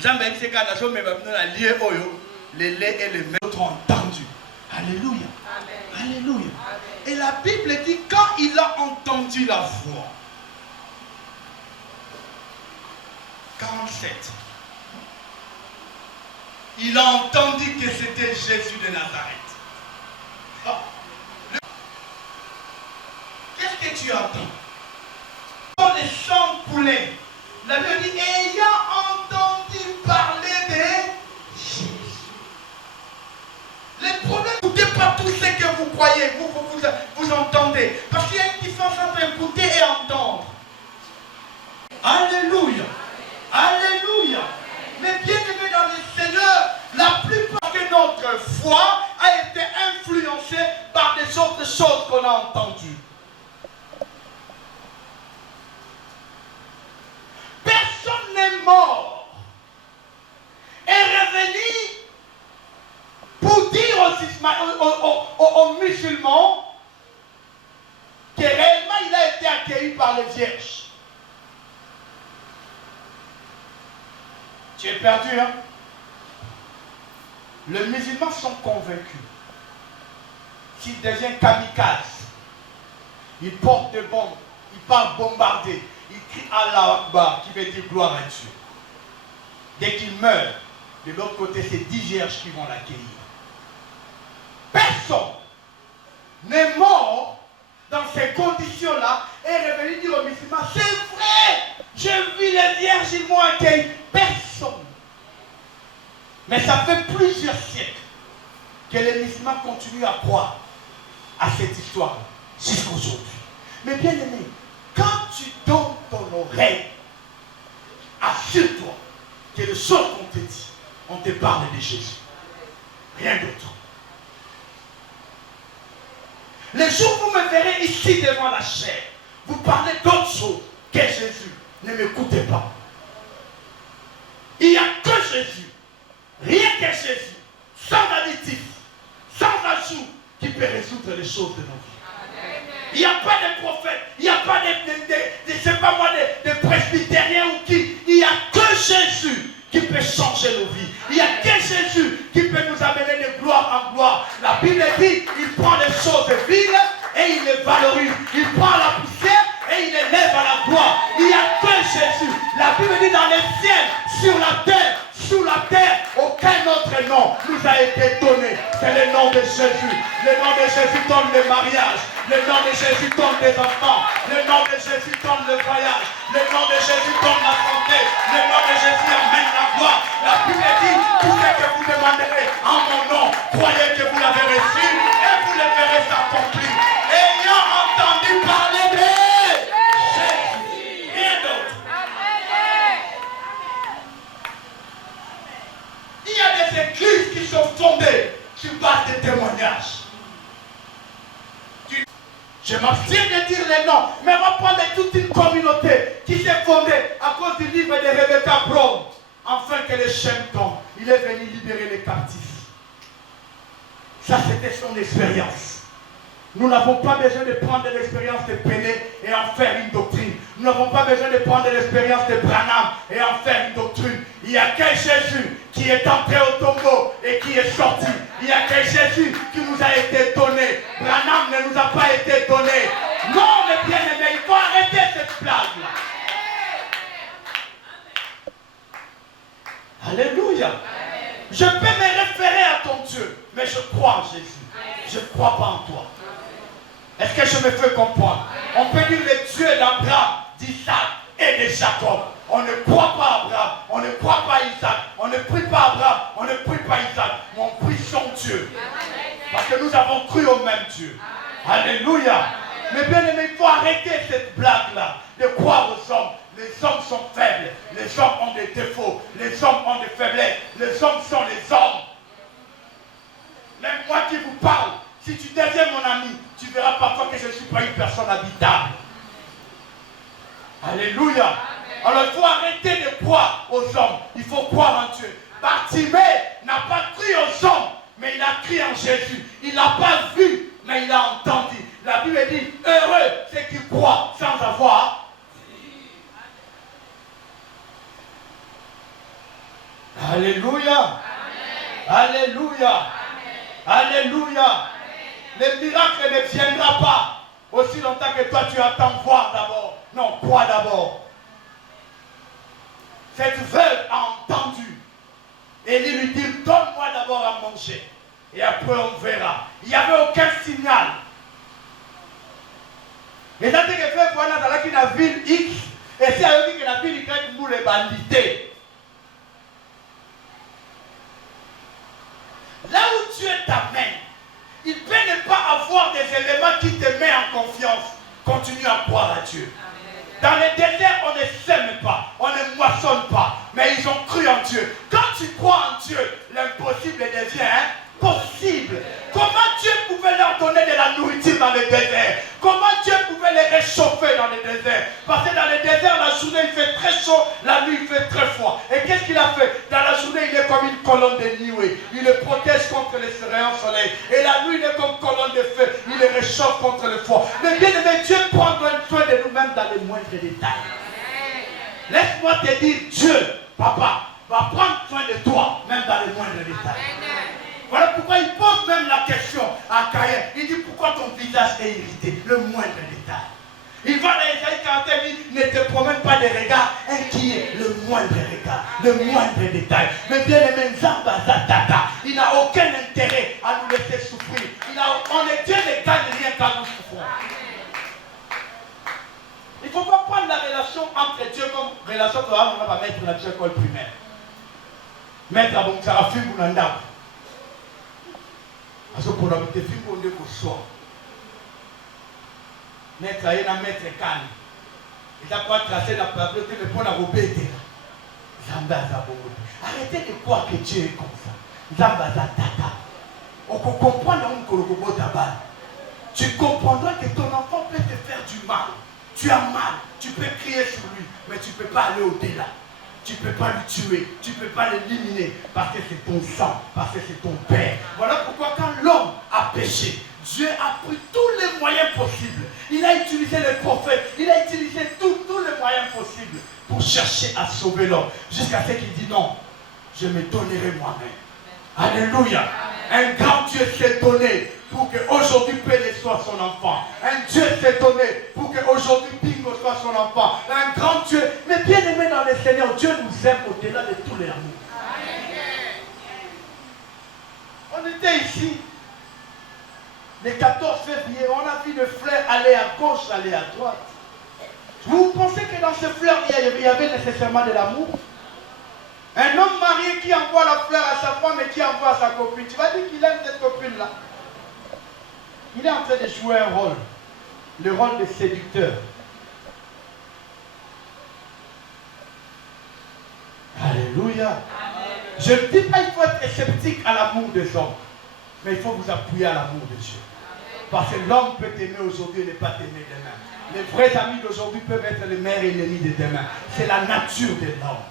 Jamais c'est quand on a lié les laits et les maîtres ont entendu. Alléluia. Amen. Alléluia. Amen. Et la Bible dit, quand il a entendu la voix, 47, il a entendu que c'était Jésus de Nazareth. Oh. Qu'est-ce que tu entends? Dans les champs poulets, la Bible dit, ayant entendu parler de Jésus. Les problèmes, n'écoutez pas tout ce que vous croyez, vous entendez. Parce qu'il y a une différence entre écouter et entendre. Alléluia. Alléluia. Mais bien aimé dans le Seigneur, la plupart de notre foi a été influencée par des autres choses qu'on a entendues. Personne n'est mort et revenu pour dire aux musulmans que réellement il a été accueilli par les vierges. Tu es perdu, hein? Les musulmans sont convaincus. S'ils deviennent kamikazes, ils portent des bombes, ils partent bombarder, ils crient Allah Akbar, qui veut dire gloire à Dieu. Dès qu'ils meurent, de l'autre côté, c'est 10 vierges qui vont l'accueillir. Personne n'est mort dans ces conditions-là, est revenu dire aux musulmans, c'est vrai, j'ai vu les vierges, ils m'ont accueilli. Personne. Mais ça fait plusieurs siècles que les musulmans continuent à croire à cette histoire jusqu'aujourd'hui. Mais bien aimé, quand tu donnes ton oreille, assure-toi que les choses qu'on te dit, on te parle de Jésus. Rien d'autre. Les jours où vous me verrez ici devant la chair, vous parlez d'autre chose que Jésus. Ne m'écoutez pas. Il n'y a que Jésus. Rien que Jésus. Sans additif, sans ajout, qui peut résoudre les choses de nos vies. Il n'y a pas de prophète, il n'y a pas de presbytériens ou qui. Il n'y a que Jésus qui peut changer nos vies. Il n'y a que Jésus qui peut nous amener de gloire en gloire. La Bible dit, il prend les choses viles et il les valorise. Il prend la poussière et il les lève à la gloire. Il n'y a que Jésus. La Bible dit dans les ciels, sur la terre, sous la terre, aucun autre nom nous a été donné. C'est le nom de Jésus. Le nom de Jésus donne le mariage. Le nom de Jésus donne des enfants. Le nom de Jésus donne le voyage. Le nom de Jésus donne la santé. Le nom de Jésus amène la gloire. La Bible dit, tout ce que vous demanderez en mon nom, croyez que vous l'avez reçu et vous le verrez s'accomplir. Ayant entendu parler de Jésus, rien d'autre. Il y a des églises qui sont fondées sur base de témoignages. Je m'abstiens de dire les noms, mais on va prendre toute une communauté qui s'est fondée à cause du livre de Rebecca Brown. Enfin que les chaînes tombent, il est venu libérer les captifs. Ça, c'était son expérience. Nous n'avons pas besoin de prendre l'expérience de Péné et en faire une doctrine. Nous n'avons pas besoin de prendre l'expérience de Branham et en faire une doctrine. Il n'y a que Jésus qui est entré au tombeau et qui est sorti. Il n'y a que Jésus qui nous a été donné. Branham ne nous a pas été donné. Non, mes bien-aimés, il faut arrêter cette blague-là. Alléluia. Je peux me référer à ton Dieu, mais je crois en Jésus. Je ne crois pas en toi. Est-ce que je me fais comprendre? On peut dire le Dieu d'Abraham, d'Isaac et de Jacob. On ne croit pas à Abraham, on ne croit pas à Isaac, on ne prie pas à Abraham, on ne prie pas à Isaac, mais on prie son Dieu. Parce que nous avons cru au même Dieu. Alléluia. Mais bien aimé, il faut arrêter cette blague-là de croire aux hommes. Les hommes sont faibles, les hommes ont des défauts, les hommes ont des faiblesses, les hommes sont les hommes. Même moi qui vous parle, si tu deviens mon ami, tu verras parfois que je ne suis pas une personne habitable. Alléluia. Alors il faut arrêter de croire aux hommes. Il faut croire en Dieu. Bartimée n'a pas cru aux hommes, mais il a cru en Jésus. Il n'a pas vu, mais il a entendu. La Bible dit, heureux ceux qui croient sans avoir. Alléluia. Alléluia. Alléluia. Le miracle ne viendra pas aussi longtemps que toi tu attends voir d'abord. Non, crois d'abord. Cette veuve a entendu. Élie lui dit, donne-moi d'abord à manger. Et après on verra. Il n'y avait aucun signal. Et ça c'est que fait voilà dans la ville X. Et c'est à eux que la ville Y nous les bandités. Là où Dieu t'amène, il peut ne pas avoir des éléments qui te mettent en confiance. Continue à croire à Dieu. Dans le désert, on ne sème pas, on ne moissonne pas, mais ils ont cru en Dieu. Quand tu crois en Dieu, l'impossible devient possible. Comment Dieu pouvait leur donner de la nourriture dans le désert? Comment Dieu pouvait les réchauffer dans le désert? Parce que dans le désert, la journée il fait très chaud, la nuit il fait très froid. Et qu'est-ce qu'il a fait? Dans la journée, il est comme une colonne de nuée. Il le protège contre les rayons soleil. Et la nuit, il est comme colonne de feu. Il les réchauffe contre le froid. Mais bien aimé, Dieu prend soin de nous-mêmes dans les moindres détails. Laisse-moi te dire, Dieu, papa, va prendre soin de toi, même dans les moindres détails. Voilà pourquoi il pose même la question à Caïn. Il dit, pourquoi ton visage est irrité? Le moindre détail. Il va dans Isaïe 41, il ne te promène pas des regards inquiets. Le moindre regard, le moindre détail. Mais bien aimé, il n'a aucun intérêt à nous laisser souffrir. On est Dieu ne gagne rien quand nous souffrons. entre Dieu comme relation que on va mettre dans l'école primaire. Mettre à bon ça a fait pour l'andam. Parce que pour la petite fille on est qu'au soir. Mettre à un mettre calme. Il a pas tracé la papier mais pour la robéter. Arrêtez de croire que Dieu est comme ça. Zambaza tata. On comprend tu comprendras que ton enfant peut te faire du mal. Tu as mal, tu peux crier sur lui, mais tu ne peux pas aller au-delà. Tu ne peux pas le tuer, tu ne peux pas l'éliminer, parce que c'est ton sang, parce que c'est ton père. Voilà pourquoi quand l'homme a péché, Dieu a pris tous les moyens possibles. Il a utilisé les prophètes, il a utilisé tous les moyens possibles pour chercher à sauver l'homme. Jusqu'à ce qu'il dit non, je me donnerai moi-même. Alléluia. Un grand Dieu s'est donné pour qu'aujourd'hui Pélé soit son enfant. Un Dieu s'est donné pour qu'aujourd'hui Bingo soit son enfant. Un grand Dieu. Mais bien aimé dans le Seigneur, Dieu nous aime au-delà de tous les amours. On était ici le 14 février, on a vu le fleur aller à gauche, aller à droite. Vous pensez que dans ce fleur, il y avait nécessairement de l'amour? Un homme marié qui envoie la fleur à sa femme et qui envoie à sa copine. Tu vas dire qu'il aime cette copine-là. Il est en train de jouer un rôle. Le rôle de séducteur. Alléluia. Amen. Je ne dis pas qu'il faut être sceptique à l'amour des hommes. Mais il faut vous appuyer à l'amour de Dieu. Parce que l'homme peut t'aimer aujourd'hui et ne pas t'aimer demain. Les vrais amis d'aujourd'hui peuvent être les meilleurs ennemis de demain. C'est la nature de l'homme.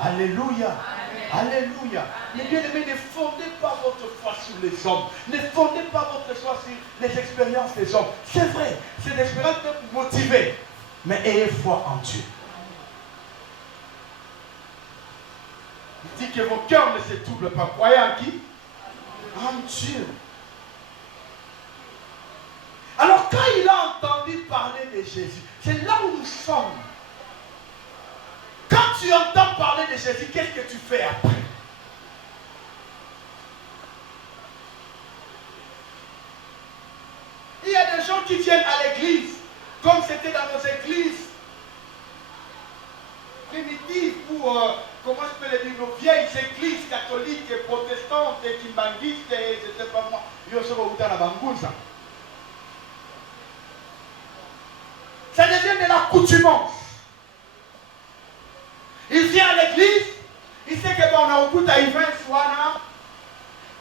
Alléluia. Amen. Alléluia. Mais bien aimé, ne fondez pas votre foi sur les hommes. Ne fondez pas votre foi sur les expériences des hommes. C'est vrai, ces expériences peuvent vous motiver. Mais ayez foi en Dieu. Il dit que vos cœurs ne se troublent pas. Croyez en qui? En Dieu. Alors quand il a entendu parler de Jésus, c'est là où nous sommes. Quand tu entends parler de Jésus, qu'est-ce que tu fais après? Il y a des gens qui viennent à l'église, comme c'était dans nos églises primitives, ou comment je peux le dire, nos vieilles églises catholiques et protestantes et kimbanguistes et je ne sais pas moi, ça devient de l'accoutumance. Il vient à l'église, il sait que bon, on a beaucoup d'Ivan, Swana,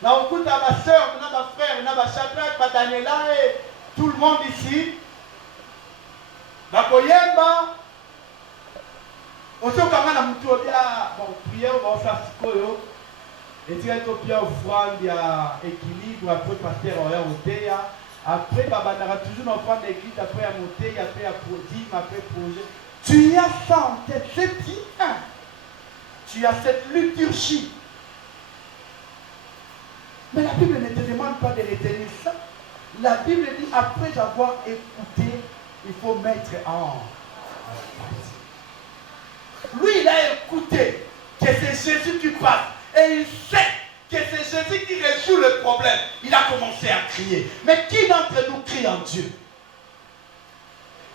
on a beaucoup de ma soeur, de ma frère, de ma Shadrach, de Daniela et tout le monde ici. Bakoyemba, on sait comment on a mutu bon, prière, on va faire sikoyo, et tu as été offrande, il y a équilibre, après pasteur, on a monté, après, on a toujours une offrande d'église, après à monter, après à produire, après projet. Tu as ça en tête, c'est bien. Tu as cette liturgie. Mais la Bible ne te demande pas de retenir ça. La Bible dit, après avoir écouté, il faut mettre en pratique. Lui, il a écouté que c'est Jésus qui passe. Et il sait que c'est Jésus qui résout le problème. Il a commencé à crier. Mais qui d'entre nous crie en Dieu?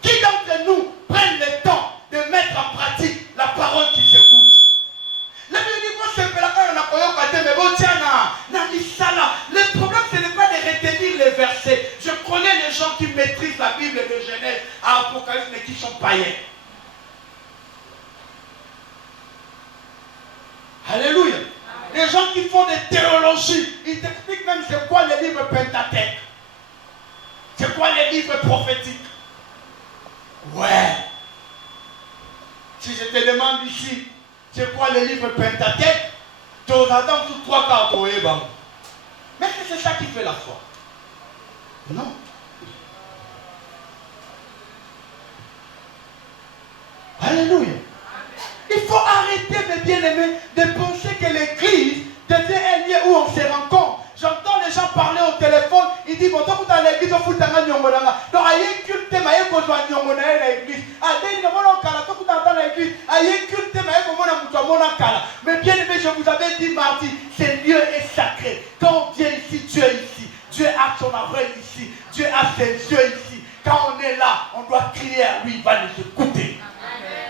Qui d'entre nous prennent le temps de mettre en pratique la parole qui s'écoute? Le problème, ce n'est pas de retenir les versets. Je connais les gens qui maîtrisent la Bible de Genèse à Apocalypse, mais qui sont païens. Alléluia. Les gens qui font des théologies, ils t'expliquent même c'est quoi les livres Pentateuque. C'est quoi les livres prophétiques. Ouais. Si je te demande ici, c'est quoi le livre Pentateuque, tu attends tous 3 quarts au Ébam. Mais c'est ça qui fait la foi. Non. Alléluia. Il faut arrêter, mes bien-aimés, de penser que l'église devient un lieu où on se rencontre. J'entends les gens parler au téléphone, ils disent, bon, tant que tu as l'église, on fout un nyongonanga. Donc, il y a un culte, il y a un culte nyongonanga à l'église. Mais bien aimé, je vous avais dit mardi, ce lieu est sacré. Quand on vient ici, Dieu est ici. Dieu a son oreille ici. Dieu a ses yeux ici. Quand on est là, on doit crier à lui, il va nous écouter. Amen.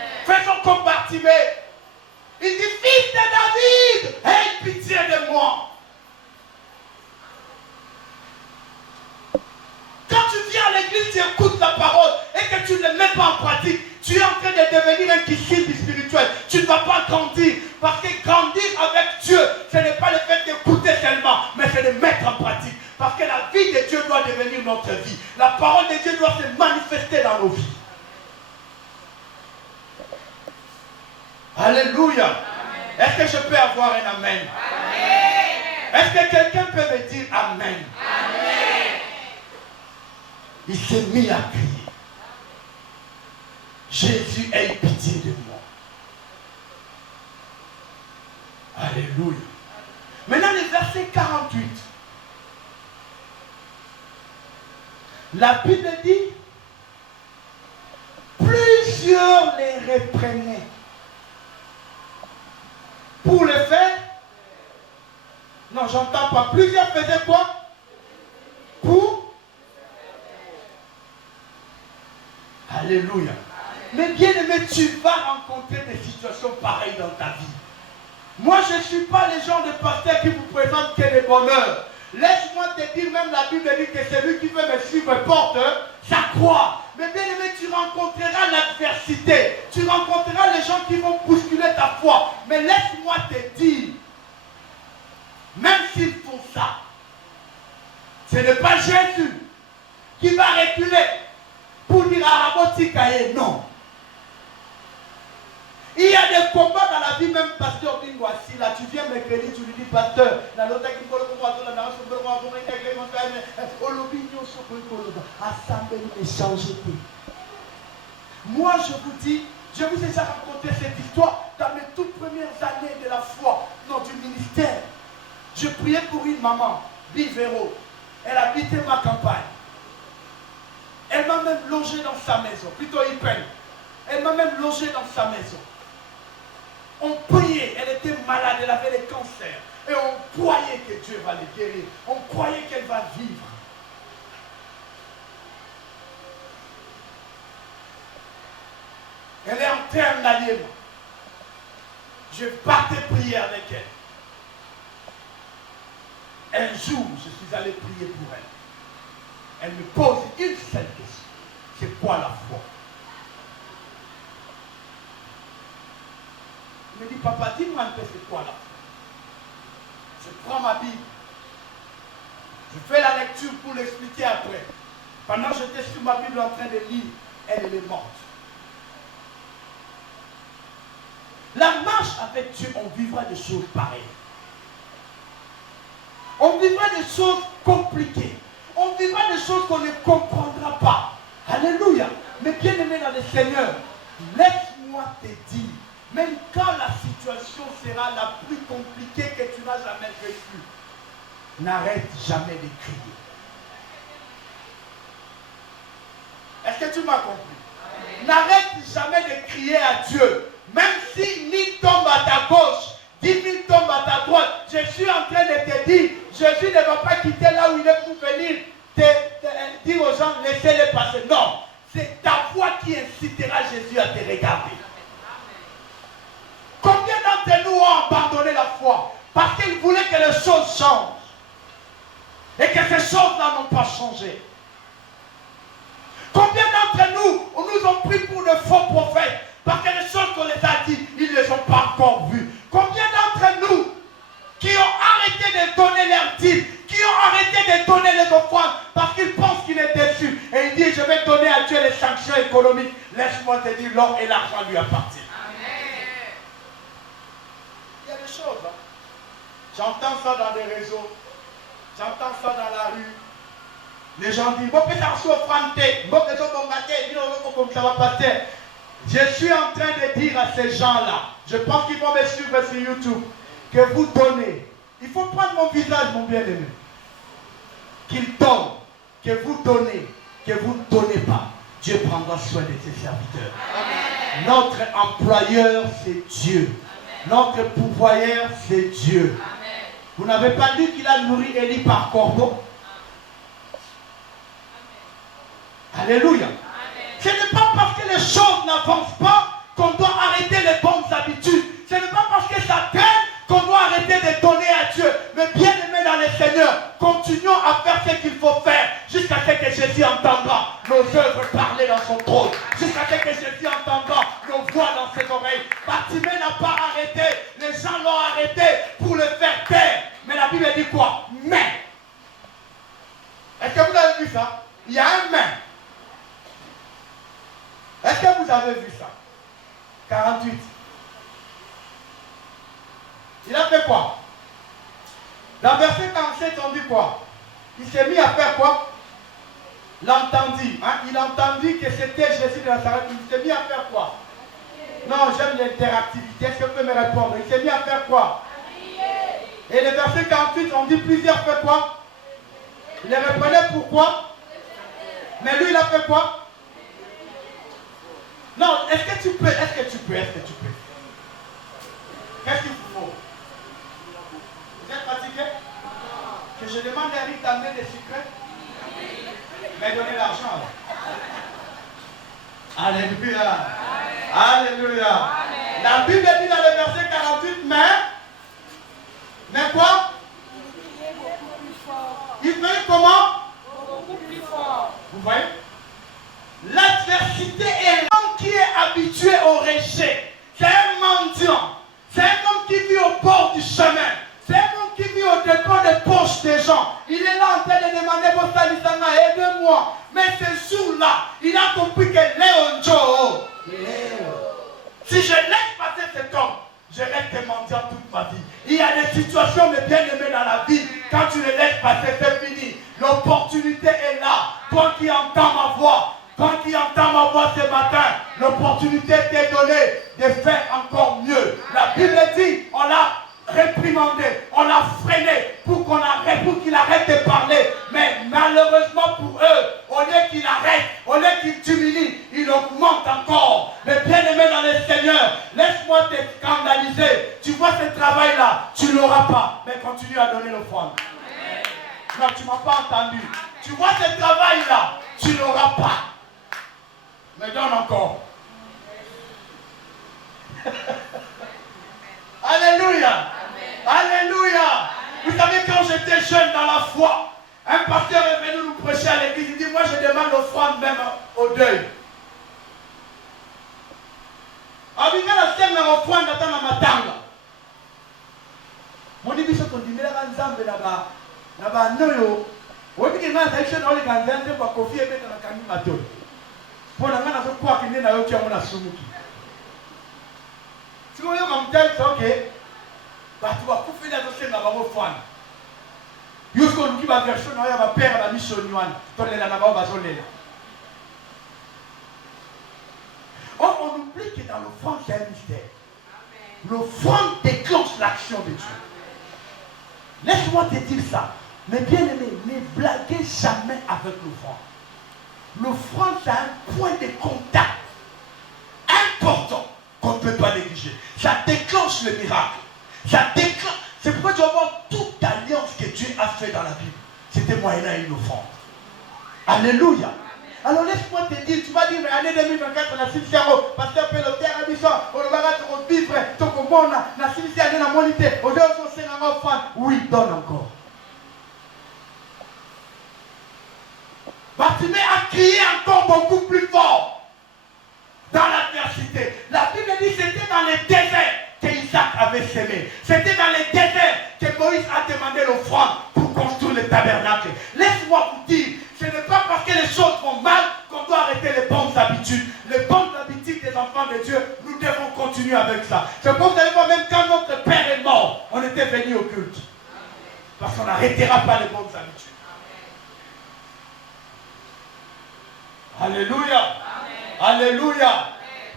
en pratique, tu es en train de devenir un disciple spirituel. Tu ne vas pas grandir. Parce que grandir avec Dieu, ce n'est pas le fait d'écouter seulement, mais c'est de mettre en pratique. Parce que la vie de Dieu doit devenir notre vie. La parole de Dieu doit se manifester dans nos vies. Alléluia. Est-ce que je peux avoir un amen? Est-ce que quelqu'un peut me dire amen? Amen. Il s'est mis à crier. Jésus, aie pitié de moi. Alléluia. Maintenant le verset 48. La Bible dit, plusieurs les reprenaient. Pour le faire, non, j'entends pas. Plusieurs faisaient quoi? Pour? Alléluia. Mais bien aimé, tu vas rencontrer des situations pareilles dans ta vie. Moi, je ne suis pas le genre de pasteur qui vous présente que le bonheur. Laisse-moi te dire, même la Bible dit que celui qui veut me suivre porte sa croix. Mais bien aimé, tu rencontreras l'adversité. Tu rencontreras les gens qui vont bousculer ta foi. Mais laisse-moi te dire, même s'ils font ça, ce n'est pas Jésus qui va reculer pour dire à Rabotikaye non. Il y a des combats dans la vie, même pasteur Bingwasi, là, tu viens mercredi, tu lui dis pasteur, la lota qui me moi je vous dis, je vous ai déjà raconté cette histoire dans mes toutes premières années de la foi, non, du ministère. Je priais pour une maman, Bivero. Elle habitait ma campagne. Elle m'a même logé dans sa maison, plutôt Ipen. Elle m'a même logé dans sa maison. On priait, elle était malade, elle avait le cancer. Et on croyait que Dieu va les guérir. On croyait qu'elle va vivre. Elle est entrée en alliément. Je partais prier avec elle. Un jour, je suis allé prier pour elle. Elle me pose une seule question. C'est quoi la foi? Il me dit, papa, dis-moi un peu c'est quoi la foi? Je prends ma Bible. Je fais la lecture pour l'expliquer après. Pendant que j'étais sur ma Bible en train de lire, elle est morte. La marche avec Dieu, on vivra des choses pareilles. On vivra des choses compliquées. On vivra des choses qu'on ne comprendra pas. Alléluia. Mais bien aimé dans le Seigneur, laisse-moi te dire, même quand la situation sera la plus compliquée que tu n'as jamais vécue, n'arrête jamais de crier. Est-ce que tu m'as compris? N'arrête jamais de crier à Dieu. Même si 1000 tombent à ta gauche, 10 000 tombent à ta droite, je suis en train de te dire, Jésus ne va pas quitter là où il est pour venir te dire aux gens, laissez-les passer. Non, c'est ta foi qui incitera Jésus à te regarder. Combien d'entre nous ont abandonné la foi parce qu'ils voulaient que les choses changent et que ces choses-là n'ont pas changé? Combien d'entre nous nous ont pris pour de faux prophètes parce que les choses qu'on les a dit, ils ne les ont pas encore vues? Combien d'entre nous qui ont arrêté de donner leur dîme, qui ont arrêté de donner les offrandes parce qu'ils pensent qu'il est déçu et il dit je vais donner à Dieu les sanctions économiques? Laisse-moi te dire, l'or et l'argent lui appartiennent. Il y a des choses. Hein. J'entends ça dans les réseaux. J'entends ça dans la rue. Les gens disent, ça va passer. Je suis en train de dire à ces gens-là, je pense qu'ils vont me suivre sur YouTube, que vous donnez. Il faut prendre mon visage, mon bien-aimé. Qu'ils donnent, que vous donnez, que vous ne donnez pas. Dieu prendra soin de ses serviteurs. Amen. Notre employeur, c'est Dieu. Notre pourvoyeur, c'est Dieu. Amen. Vous n'avez pas dit qu'il a nourri Élie par corbeau? Alléluia. Amen. Ce n'est pas parce que les choses n'avancent pas qu'on doit arrêter les bonnes habitudes. Ce n'est pas parce que ça traîne qu'on doit arrêter de donner à Dieu. Mais bien aimé dans le Seigneur, continuons à faire ce qu'il faut faire jusqu'à ce que Jésus entendra nos œuvres parler dans son trône. Jusqu'à ce que dit quoi? Mais. Est-ce que vous avez vu ça? Il y a un mais. Est-ce que vous avez vu ça? 48. Il a fait quoi? Dans verset 47, on dit quoi? Il s'est mis à faire quoi? L'entendit. Hein? Il entendit que c'était Jésus de Nazareth. Il s'est mis à faire quoi? Non, j'aime l'interactivité. Est-ce que vous pouvez me répondre? Il s'est mis à faire quoi? Et le verset 48, on dit plusieurs fait quoi? Il les reprenait pourquoi? Mais lui, il a fait quoi? Non, est-ce que tu peux? Qu'est-ce qu'il vous faut? Vous êtes fatigué? Que je demande à Eric d'amener des secrets? Mais donnez l'argent. Alléluia. Alléluia. La Bible dit dans le verset 48, mais quoi? Il fait comment? Beaucoup plus fort. Vous voyez? L'adversité est l'homme qui est habitué au rejet. C'est un mendiant. C'est un homme qui vit au bord du chemin. C'est un homme qui vit au dépôt des poches des gens. Il est là en train de demander pour Salisanga, aide-moi. Mais ce jour-là, il a compris que Léon Joe. Si je laisse passer cet homme, je reste mendiant toute ma vie. Il y a des situations, mais bien aimées dans la vie. Quand tu le laisses passer, c'est fini. L'opportunité est là. Toi qui entends ma voix, ce matin, l'opportunité t'est donnée de faire encore mieux. La Bible dit, on l'a réprimandé, on l'a freiné pour qu'il arrête de parler. Mais malheureusement pour eux, au lieu qu'il arrête, au lieu qu'il t'humilie, il augmente encore. Mais bien aimé dans le Seigneur, laisse-moi te scandaliser. Tu vois ce travail-là, tu ne l'auras pas. Mais continue à donner l'offrande. Non, tu ne m'as pas entendu. Tu vois ce travail-là, tu ne l'auras pas. Mais donne encore. Alléluia. Alléluia. Vous savez, quand j'étais jeune dans la foi, un pasteur est venu nous prêcher à l'église. Il dit, moi je demande l'offrande même au deuil. Avinga la scène na offrande dans la matanga. Mon dit biso kondimela ka nzambe na ba noyo. Obi ki ngana taisha na ole ka nzambe ba kofi ebeta na kangi matolo. Pona ngana so kwa kinde na yo tia mona sumuki. Siko yo kamtai okay. Batu ba kufi na so senga ba offrande. Yusko luki ba version na ya ba père ba missionnaire. Tolela na ba bazolela. Or, on oublie que dans l'offrande, c'est un mystère. L'offrande déclenche l'action de Dieu. Laisse-moi te dire ça. Mais bien aimé, ne blaguez jamais avec l'offrande. L'offrande, c'est un point de contact important qu'on ne peut pas négliger. Ça déclenche le miracle. Ça déclenche. C'est pourquoi tu vas voir toute alliance que Dieu a fait dans la Bible. C'était moyennant une offrande. Alléluia. Alors laisse-moi te dire, tu vas dire, mais année 2024, la Ciliciaro, pasteur Peloter, Abisson, on va vivre, ton commun, la Ciliciaro, la monité, au lieu de se faire offrande. Oui, donne encore. Bartimée a crié encore beaucoup plus fort dans l'adversité. La Bible dit que c'était dans les déserts que Isaac avait semé. C'était dans les déserts que Moïse a demandé l'offrande pour construire le tabernacle. Laisse-moi vous dire, ce n'est pas parce que les choses vont mal qu'on doit arrêter les bonnes habitudes. Les bonnes habitudes des enfants de Dieu, nous devons continuer avec ça. C'est comme vous allez voir, même quand notre père est mort, on était venu au culte. Parce qu'on n'arrêtera pas les bonnes habitudes. Alléluia. Alléluia.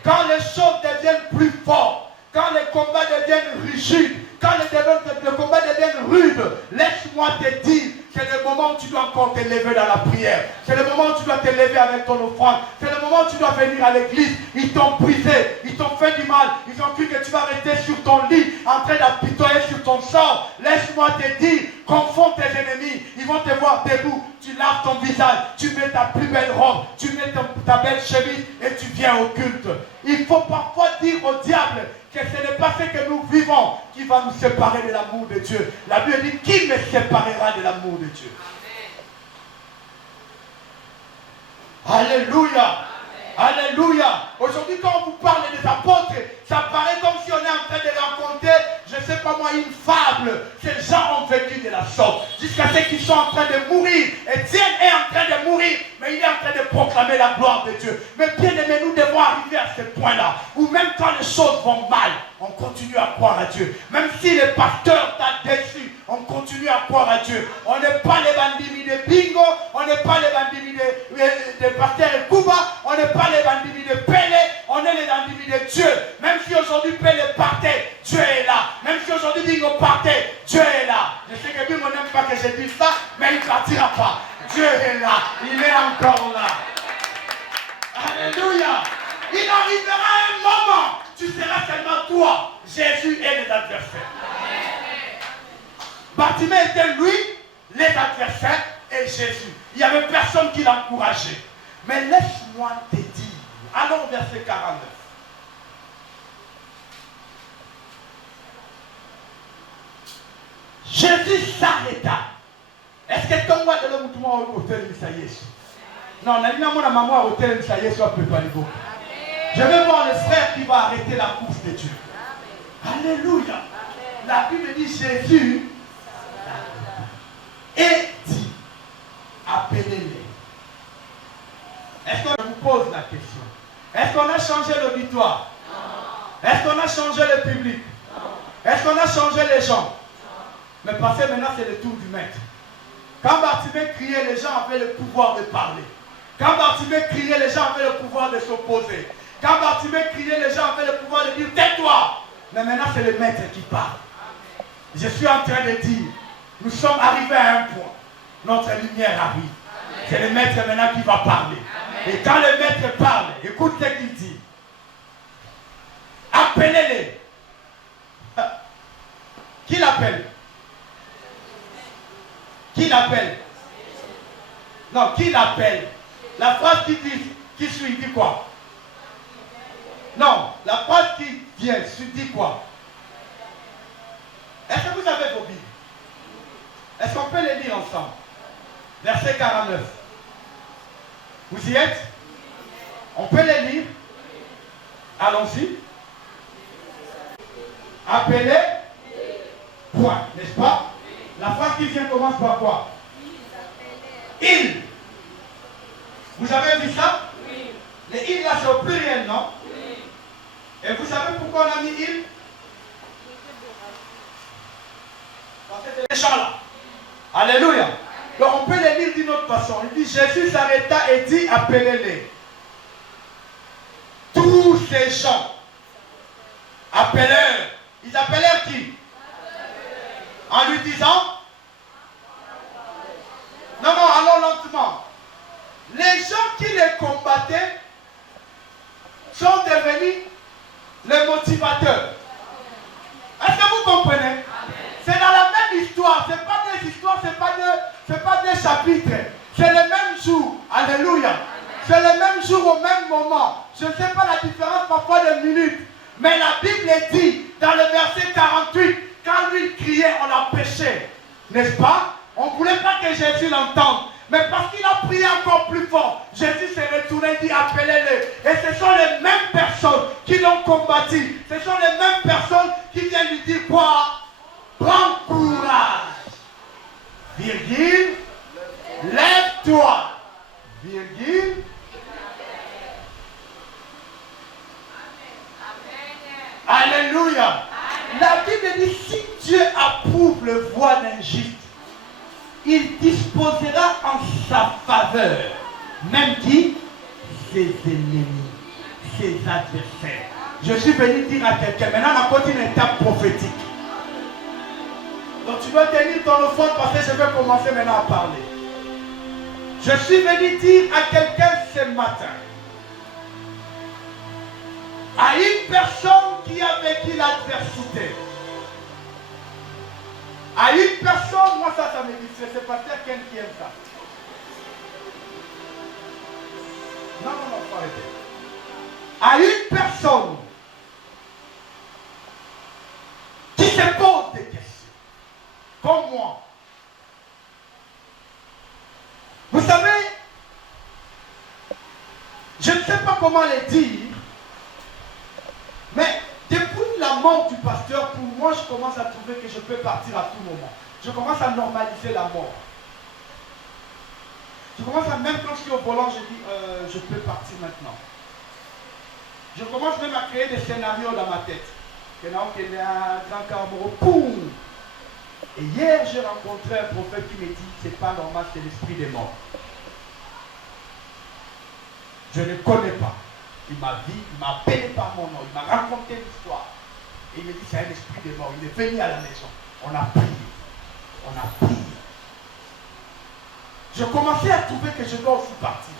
Quand les choses deviennent plus fortes, quand les combats deviennent rigides, quand les combats deviennent rudes, laisse-moi te dire, c'est le moment où tu dois encore te lever dans la prière. C'est le moment où tu dois te lever avec ton offrande. C'est le moment où tu dois venir à l'église. Ils t'ont brisé, ils t'ont fait du mal. Ils ont cru que tu vas rester sur ton lit, en train d'apitoyer sur ton sort. Laisse-moi te dire, confronte tes ennemis. Ils vont te voir debout. Tu laves ton visage, tu mets ta plus belle robe, tu mets ta belle chemise et tu viens au culte. Il faut parfois dire au diable que ce n'est pas ce que nous vivons qui va nous séparer de l'amour de Dieu. La Bible dit, qui me séparera de l'amour de Dieu? Amen. Alléluia. Amen. Alléluia. Aujourd'hui, quand on vous parle des apôtres, ça paraît comme si on est en train de raconter, je ne sais sais pas moi, une fable. Ces gens ont vécu de la sorte. Jusqu'à ceux qui sont en train de mourir. Étienne est en train de mourir, mais il est en train de proclamer la gloire de Dieu. Mais bien aimés, nous devons arriver à ce point-là, où même quand les choses vont mal, on continue à croire à Dieu. Même si le pasteur t'a déçu, on continue à croire à Dieu. On n'est pas les bandits de Bingo, on n'est pas les bandits de pasteur Kuba, on n'est pas les bandits de Pélé, on est les bandits de Dieu. Même si aujourd'hui Pélé partait, Dieu est là. Même si aujourd'hui Bingo partait, Dieu est là. Je sais que Bingo n'aime pas que je dise ça, mais il ne partira pas. Dieu est là, il est encore là. Alléluia. Il arrivera un moment, tu seras seulement toi, Jésus et les adversaires. Bartimée était lui, les adversaires et Jésus. Il n'y avait personne qui l'encourageait. Mais laisse-moi te dire, allons au verset 49. Jésus s'arrêta. Est-ce que ton moi de l'homme au hôtel de Yesu? Non, on a dit à mon maman au hôtel de Yesu à Pepalibo. Je vais voir le frère qui va arrêter la course de Dieu. Alléluia. La Bible dit Jésus et dit appelez-les. Est-ce qu'on vous pose la question? Est-ce qu'on a changé l'auditoire? Est-ce qu'on a changé le public? Est-ce qu'on a changé les gens? Mais parce que maintenant c'est le tour du maître. Quand Bartimée criait, les gens avaient le pouvoir de parler. Quand Bartimée criait, les gens avaient le pouvoir de s'opposer. Quand Bartimée criait, les gens avaient le pouvoir de dire tais-toi. Mais maintenant c'est le maître qui parle. Je suis en train de dire, nous sommes arrivés à un point. Notre lumière arrive. C'est le maître maintenant qui va parler. Et quand le maître parle, écoute ce qu'il dit. Appelez-les. Qui l'appelle? Qui l'appelle? Non, qui l'appelle? La phrase qui suit dit quoi? Non, la phrase qui vient dit quoi? Est-ce que vous avez vos Bibles? Est-ce qu'on peut les lire ensemble? Verset 49. Vous y êtes? On peut les lire? Allons-y. Appelez. Point, n'est-ce pas? La phrase qui vient commence par quoi? Il. Vous avez vu ça? Oui. Les il là c'est au pluriel, non? Oui. Et vous savez pourquoi on a mis il? Parce que c'est les gens là. Alléluia. Donc on peut les lire d'une autre façon. Il dit Jésus s'arrêta et dit appelez-les. Tous ces gens appelèrent. Ils appelèrent qui? En lui disant non, allons lentement. Les gens qui les combattaient sont devenus les motivateurs. Est-ce que vous comprenez? C'est dans la même histoire. Ce n'est pas des histoires, ce n'est pas des chapitres. C'est le même jour. Alléluia. C'est le même jour au même moment. Je ne sais pas la différence parfois de minutes. Mais la Bible dit dans le verset 48, quand lui criait, on a péché. N'est-ce pas? On ne voulait pas que Jésus l'entende. Mais parce qu'il a prié encore plus fort, Jésus s'est retourné et dit appelez-les. Et ce sont les mêmes personnes qui l'ont combattu. Ce sont les mêmes personnes qui viennent lui dire quoi? Prends courage. Virgule. Lève-toi. Virgule. Alléluia. La Bible dit si Dieu approuve le voie d'un juste, il disposera en sa faveur, même qui? Ses ennemis, ses adversaires. Je suis venu dire à quelqu'un, maintenant on continue une étape prophétique. Donc tu dois tenir ton offrande parce que je vais commencer maintenant à parler. Je suis venu dire à quelqu'un ce matin, à une personne qui a vécu l'adversité, à une personne, moi ça me dit, c'est pasteur Ken qui aime ça. Non, faut arrêter. À une personne qui se pose des questions, comme moi. Vous savez, je ne sais pas comment le dire, mais depuis la mort du pasteur pour moi, je commence à trouver que je peux partir à tout moment. Je commence à normaliser la mort. Je commence à, même quand je suis au volant, je dis, je peux partir maintenant. Je commence même à créer des scénarios dans ma tête. Et hier, j'ai rencontré un prophète qui me dit, c'est pas normal, c'est l'esprit des morts. Je ne connais pas. Il m'a dit, il m'a appelé par mon nom, il m'a raconté l'histoire. Et il me dit, c'est un esprit des morts. Il est venu à la maison. On a prié. On a prié. Je commençais à trouver que je dois aussi partir.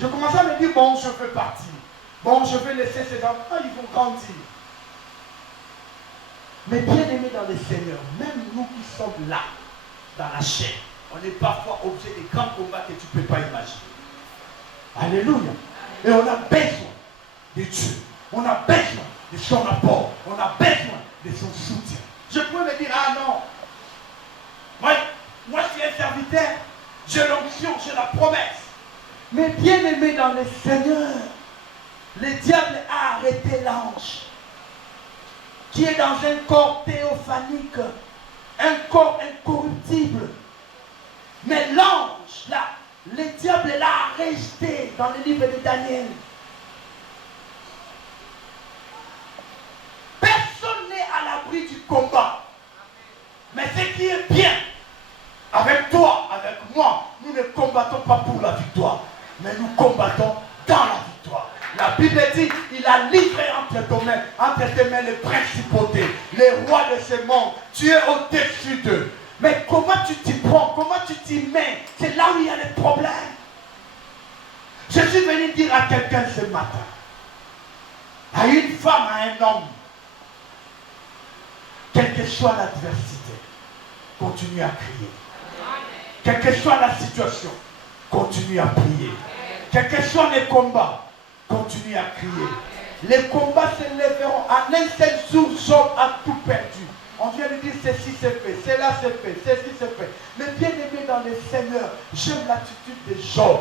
Je commençais à me dire, bon, je veux partir. Bon, je vais laisser ces enfants, ils vont grandir. Mais bien aimés dans le Seigneur, même nous qui sommes là, dans la chair, on est parfois objet des grands combats que tu ne peux pas imaginer. Alléluia. Et on a besoin de Dieu. On a besoin de son apport. On a besoin de son soutien. Je pourrais me dire, ah non, moi je suis un serviteur, j'ai l'onction, j'ai la promesse. Mais bien aimé dans le Seigneur, le diable a arrêté l'ange qui est dans un corps théophanique, un corps incorruptible. Mais l'ange, là, le diable l'a arrêté dans le livre de Daniel. Personne n'est à l'abri du combat. Mais ce qui est bien, avec toi, avec moi, nous ne combattons pas pour la victoire, mais nous combattons dans la victoire. La Bible dit, il a livré entre tes mains les principautés, les rois de ce monde. Tu es au-dessus d'eux. Mais comment tu t'y prends, comment tu t'y mets? C'est là où il y a des problèmes. Je suis venu dire à quelqu'un ce matin, à une femme, à un homme, quelle que soit l'adversité, continue à crier. Quelle que soit la situation, continue à prier. Quels que soient les combats, continue à crier. Les combats se lèveront. À un seul jour, Job a tout perdu. On vient de dire ceci c'est fait, cela c'est fait, ceci c'est fait. Mais bien aimé dans le Seigneur, j'aime l'attitude de Job.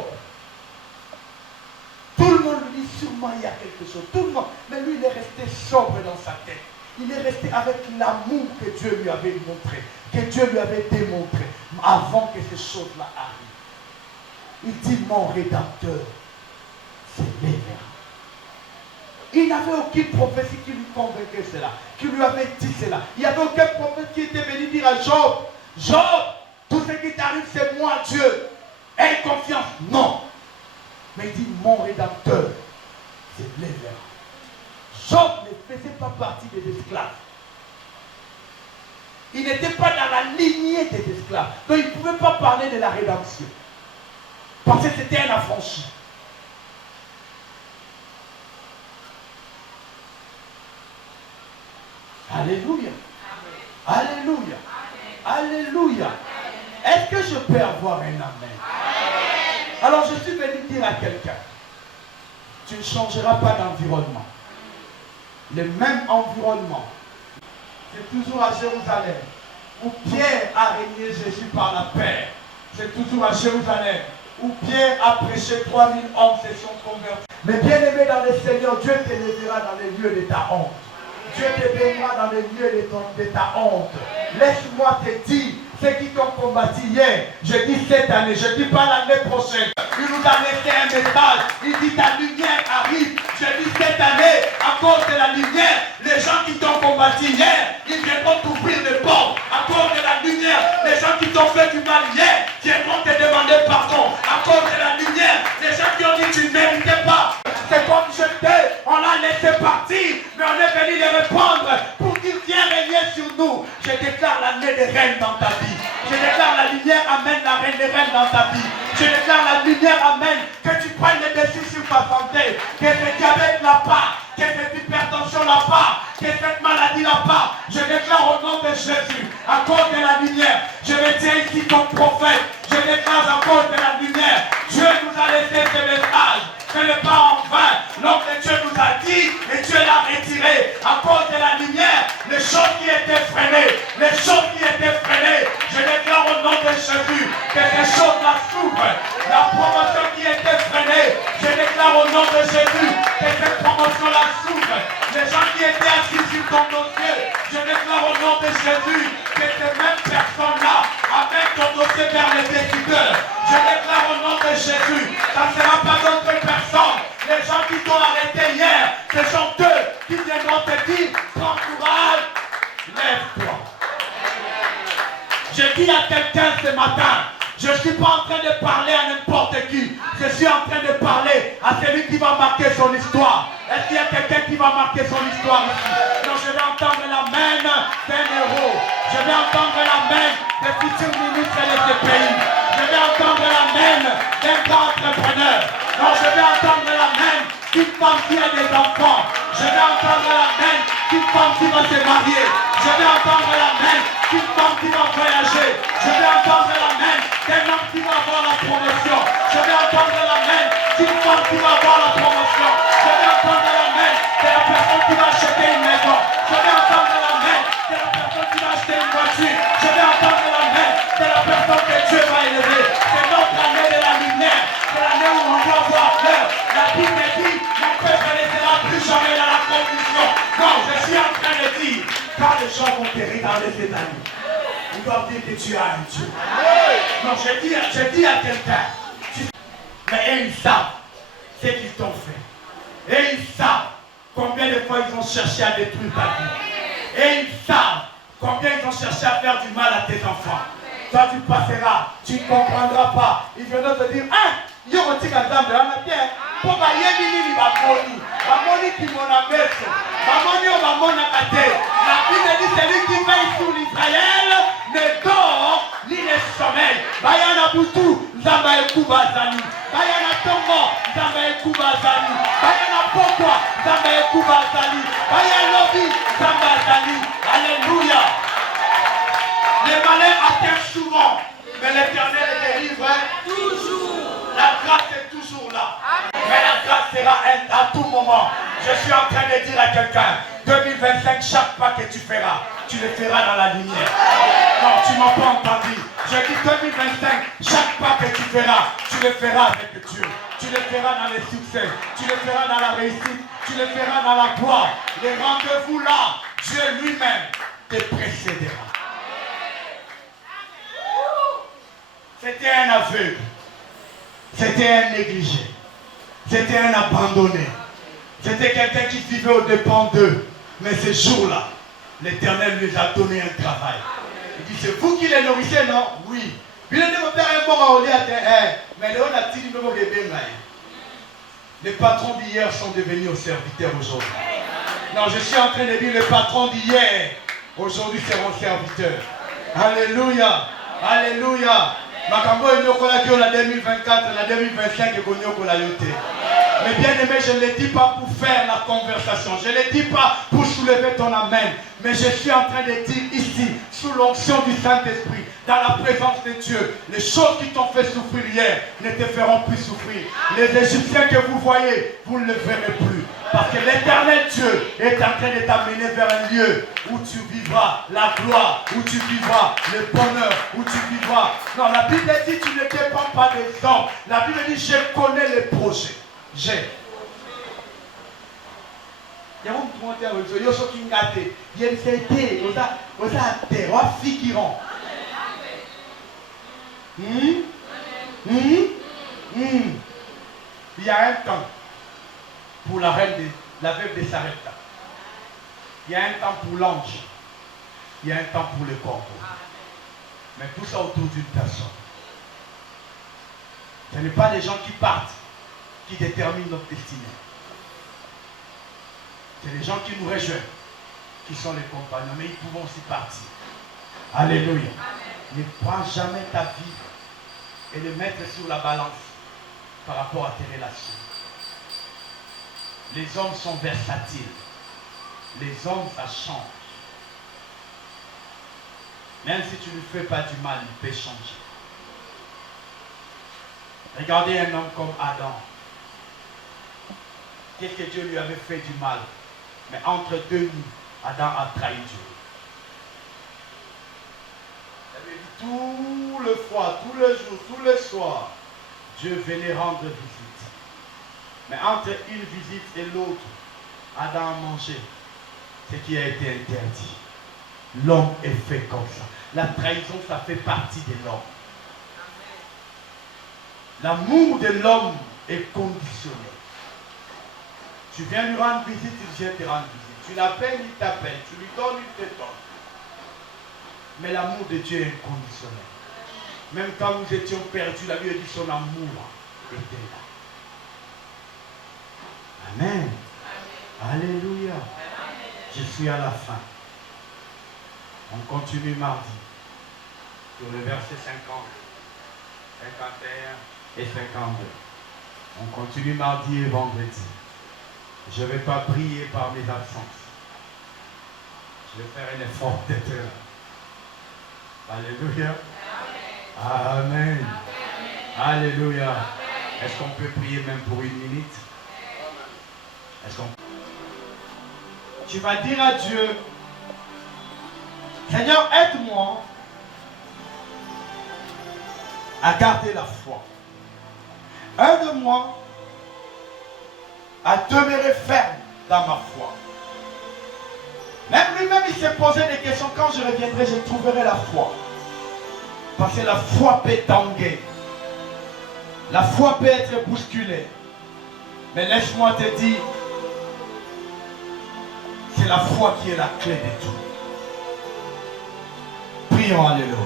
Tout le monde lui dit sûrement il y a quelque chose. Tout le monde. Mais lui il est resté sobre dans sa tête. Il est resté avec l'amour que Dieu lui avait montré, que Dieu lui avait démontré avant que ces choses-là arrivent. Il dit mon Rédempteur s'est levé. Il n'avait aucune prophétie qui lui convainquait cela, qui lui avait dit cela. Il n'y avait aucun prophète qui était venu dire à Job, Job, tout ce qui t'arrive c'est moi Dieu. Aie confiance. Non. Mais il dit mon Rédempteur s'est levé. Job ne faisait pas partie des esclaves. Il n'était pas dans la lignée des esclaves. Donc il ne pouvait pas parler de la rédemption. Parce que c'était un affranchi. Alléluia. Alléluia. Alléluia. Est-ce que je peux avoir un amen? Alors je suis venu dire à quelqu'un, tu ne changeras pas d'environnement. Le même environnement. C'est toujours à Jérusalem où Pierre a régné Jésus par la paix. C'est toujours à Jérusalem où Pierre a prêché, 3000 hommes se sont convertis. Mais bien aimé dans le Seigneur, Dieu te lèvera dans les lieux de ta honte. Dieu te bénira dans les lieux de ta honte. Laisse-moi te dire, ceux qui t'ont combattu hier, je dis cette année, je ne dis pas l'année prochaine. Il nous a laissé un message, il dit ta lumière arrive. Je dis cette année, à cause de la lumière, les gens qui t'ont combattu hier, ils viendront t'ouvrir les portes. À cause de la lumière, les gens qui t'ont fait du mal hier, viendront te demander pardon. À cause de la lumière, les gens qui ont dit tu ne méritais pas. C'est comme jeté, on l'a laissé partir, mais on est venu les reprendre pour qu'il vienne régner sur nous. Je déclare l'année des reines dans ta vie. Je déclare la lumière, amène la reine des reines dans ta vie. Je déclare la lumière, amène, que tu prennes le dessus sur ta santé, que ce diabète n'a pas, que cette hypertension n'a pas, que cette maladie n'a pas. Je déclare au nom de Jésus, à cause de la lumière, je me tiens ici comme prophète, je déclare à cause de la lumière, Dieu nous a laissé ce message. Ce n'est pas en vain. L'homme de Dieu nous a dit et Dieu l'a retiré. À cause de la lumière, les choses qui étaient freinées, je déclare au nom de Jésus que ces choses-là s'ouvrent. La promotion qui était freinée, je déclare déclare au nom de Jésus que cette promotion-là s'ouvre. Les gens qui étaient assis sur ton dossier, je déclare au nom de Jésus que ces mêmes personnes-là amènent ton dossier vers les décideurs. Je déclare au nom de Jésus, ça ne sera pas d'autres personnes. Les gens qui t'ont arrêté hier, ce sont eux qui viendront te dire, prends courage, lève-toi. Je dis à quelqu'un ce matin, je ne suis pas en train de parler à n'importe qui. Je suis en train de parler à celui qui va marquer son histoire. Est-ce qu'il y a quelqu'un qui va marquer son histoire ici? Non, je vais entendre l'amen d'un héros. Je vais entendre l'amen des futurs ministres de ce pays. Je vais entendre l'amen d'un grand entrepreneur. Non, je vais entendre l'amen d'une femme qui a des enfants. Je vais entendre l'amen d'une femme qui va se marier. Je vais entendre l'amen d'une femme qui va voyager. Je vais entendre l'amen d'un homme qui va avoir la promotion. Je vais entendre l'amen d'une femme qui va avoir la promotion. Je vais entendre l'amen de la personne qui va acheter une maison. Je vais entendre l'amen de la personne qui va acheter une voiture. Je vais entendre l'amen de la personne que Dieu va élever. C'est notre année de la lumière. C'est l'année où on doit voir l'heure. La Bible dit, mon peuple ne sera plus jamais dans la confusion. Non, je suis en train de dire, quand les gens vont te regarder cette année, ils doivent dire que tu as un Dieu. Non, je dis à quelqu'un, mais ils savent ce qu'ils t'ont fait. Et ils savent combien de fois ils ont cherché à détruire ta vie. Et ils savent combien ils ont cherché à faire du mal à tes enfants. Toi tu passeras, tu ne comprendras pas. Ils viendront te dire, ah, il y a un petit ensemble, on a bien. Pour que y ait Bamoni qui m'en a mis. Bamoni on va m'en attaquer. La Bible dit, celui qui veille sur l'Israël ne dort ni ne sommeille. Bayana Boutou, Zamba et Koubazani. Bayana Tongo, Zamba et Koubazani. Bayana Pokwa, Zamba et Koubazani. Bayana Lobi, Zamba Zani. Alléluia. Les malins atteignent souvent, mais l'Éternel les délivre toujours. La grâce est toujours là. Mais la grâce sera à tout moment. Je suis en train de dire à quelqu'un, 2025, chaque pas que tu feras, tu le feras dans la lumière. Non, tu ne m'as pas entendu. Je dis 2025, chaque pas que tu feras, tu le feras avec Dieu. Tu le feras dans les succès, tu le feras dans la réussite, tu le feras dans la gloire. Les rendez-vous là, Dieu lui-même te précédera. C'était un aveugle, c'était un négligé, c'était un abandonné, c'était quelqu'un qui vivait au dépens d'eux. Mais ce jour-là, l'Éternel lui a donné un travail. Il dit, c'est vous qui les nourrissez, non? Oui. Mais les patrons d'hier sont devenus aux serviteurs aujourd'hui. Non, je suis en train de dire, les patrons d'hier, aujourd'hui seront serviteurs. Alléluia. Alléluia. Makambo est la 2024, la 2025 est connue pour la yoté. Mais bien aimé, je ne le dis pas pour faire la conversation. Je ne le dis pas pour soulever ton amen. Mais je suis en train de dire ici, sous l'onction du Saint-Esprit, dans la présence de Dieu, les choses qui t'ont fait souffrir hier ne te feront plus souffrir. Les Égyptiens que vous voyez, vous ne les verrez plus. Parce que l'Éternel Dieu est en train de t'amener vers un lieu où tu vivras la gloire, où tu vivras le bonheur, où tu vivras. Non, la Bible dit tu ne dépends pas des hommes. La Bible dit je connais les projets. J'ai. Il y a un point de vue, il y a un qui ngate, il y a une certaine, vous avez un figurant. Il y a un temps pour la reine de la veuve de Sarepta. Il y a un temps pour l'ange. Il y a un temps pour le corbeau. Mais tout ça autour d'une personne. Ce n'est pas les gens qui partent qui déterminent notre destinée. C'est les gens qui nous rejoignent qui sont les compagnons, mais ils pouvons aussi partir. Alléluia. Ne prends jamais ta vie et le mettre sur la balance par rapport à tes relations. Les hommes sont versatiles. Les hommes, ça change. Même si tu ne fais pas du mal, il peut changer. Regardez un homme comme Adam. Qu'est-ce que Dieu lui avait fait du mal? Mais entre deux nuits, Adam a trahi Dieu. Il avait dit tout le fois, tout le jour, tout le soir, Dieu venait rendre visite. Mais entre une visite et l'autre, Adam a mangé ce qui a été interdit. L'homme est fait comme ça. La trahison, ça fait partie de l'homme. L'amour de l'homme est conditionné. Tu viens lui rendre visite, il vient te rendre visite. Tu l'appelles, il t'appelle. Tu lui donnes, il te donne. Mais l'amour de Dieu est inconditionnel. Même quand nous étions perdus, la Bible dit son amour était là. Amen. Alléluia. Je suis à la fin. On continue mardi. Sur le verset 50, 51 et 52. On continue mardi et vendredi. Je ne vais pas prier par mes absences. Je vais faire un effort d'être là. Alléluia. Amen. Alléluia. Est-ce qu'on peut prier même pour une minute? Est-ce qu'on... Tu vas dire à Dieu, Seigneur, aide-moi à garder la foi. Aide-moi à demeurer ferme dans ma foi. Même lui-même, il s'est posé des questions. Quand je reviendrai, je trouverai la foi. Parce que la foi peut tanguer. La foi peut être bousculée. Mais laisse-moi te dire, c'est la foi qui est la clé de tout. Prions, alléluia.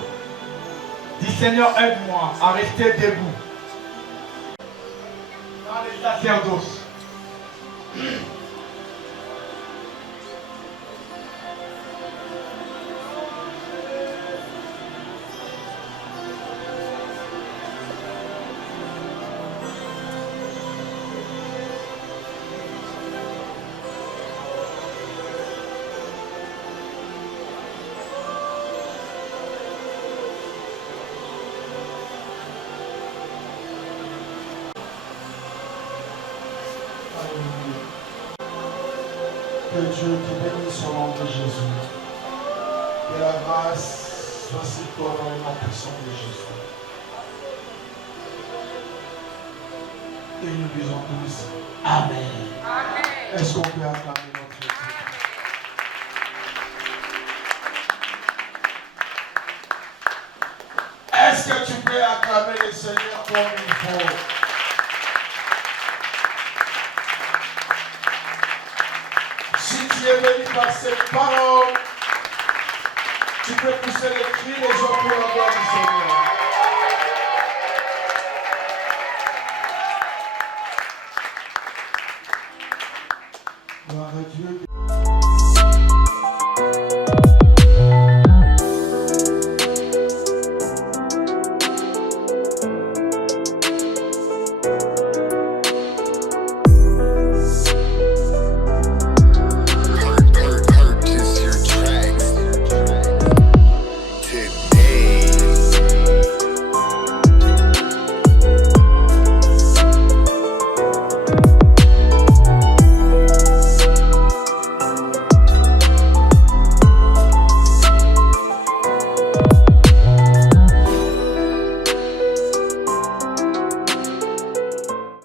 Dis Seigneur, aide-moi à rester debout dans les sacerdoces. Que Dieu te bénisse au nom de Jésus. Que la grâce soit sur toi dans le nom puissant de Jésus. Et nous disons tous Amen. Amen. Est-ce qu'on peut acclamer notre Dieu? Est-ce que tu peux acclamer le Seigneur comme il faut? Si tu es béni par cette parole, tu peux pousser les cris des gens pour la gloire du Seigneur.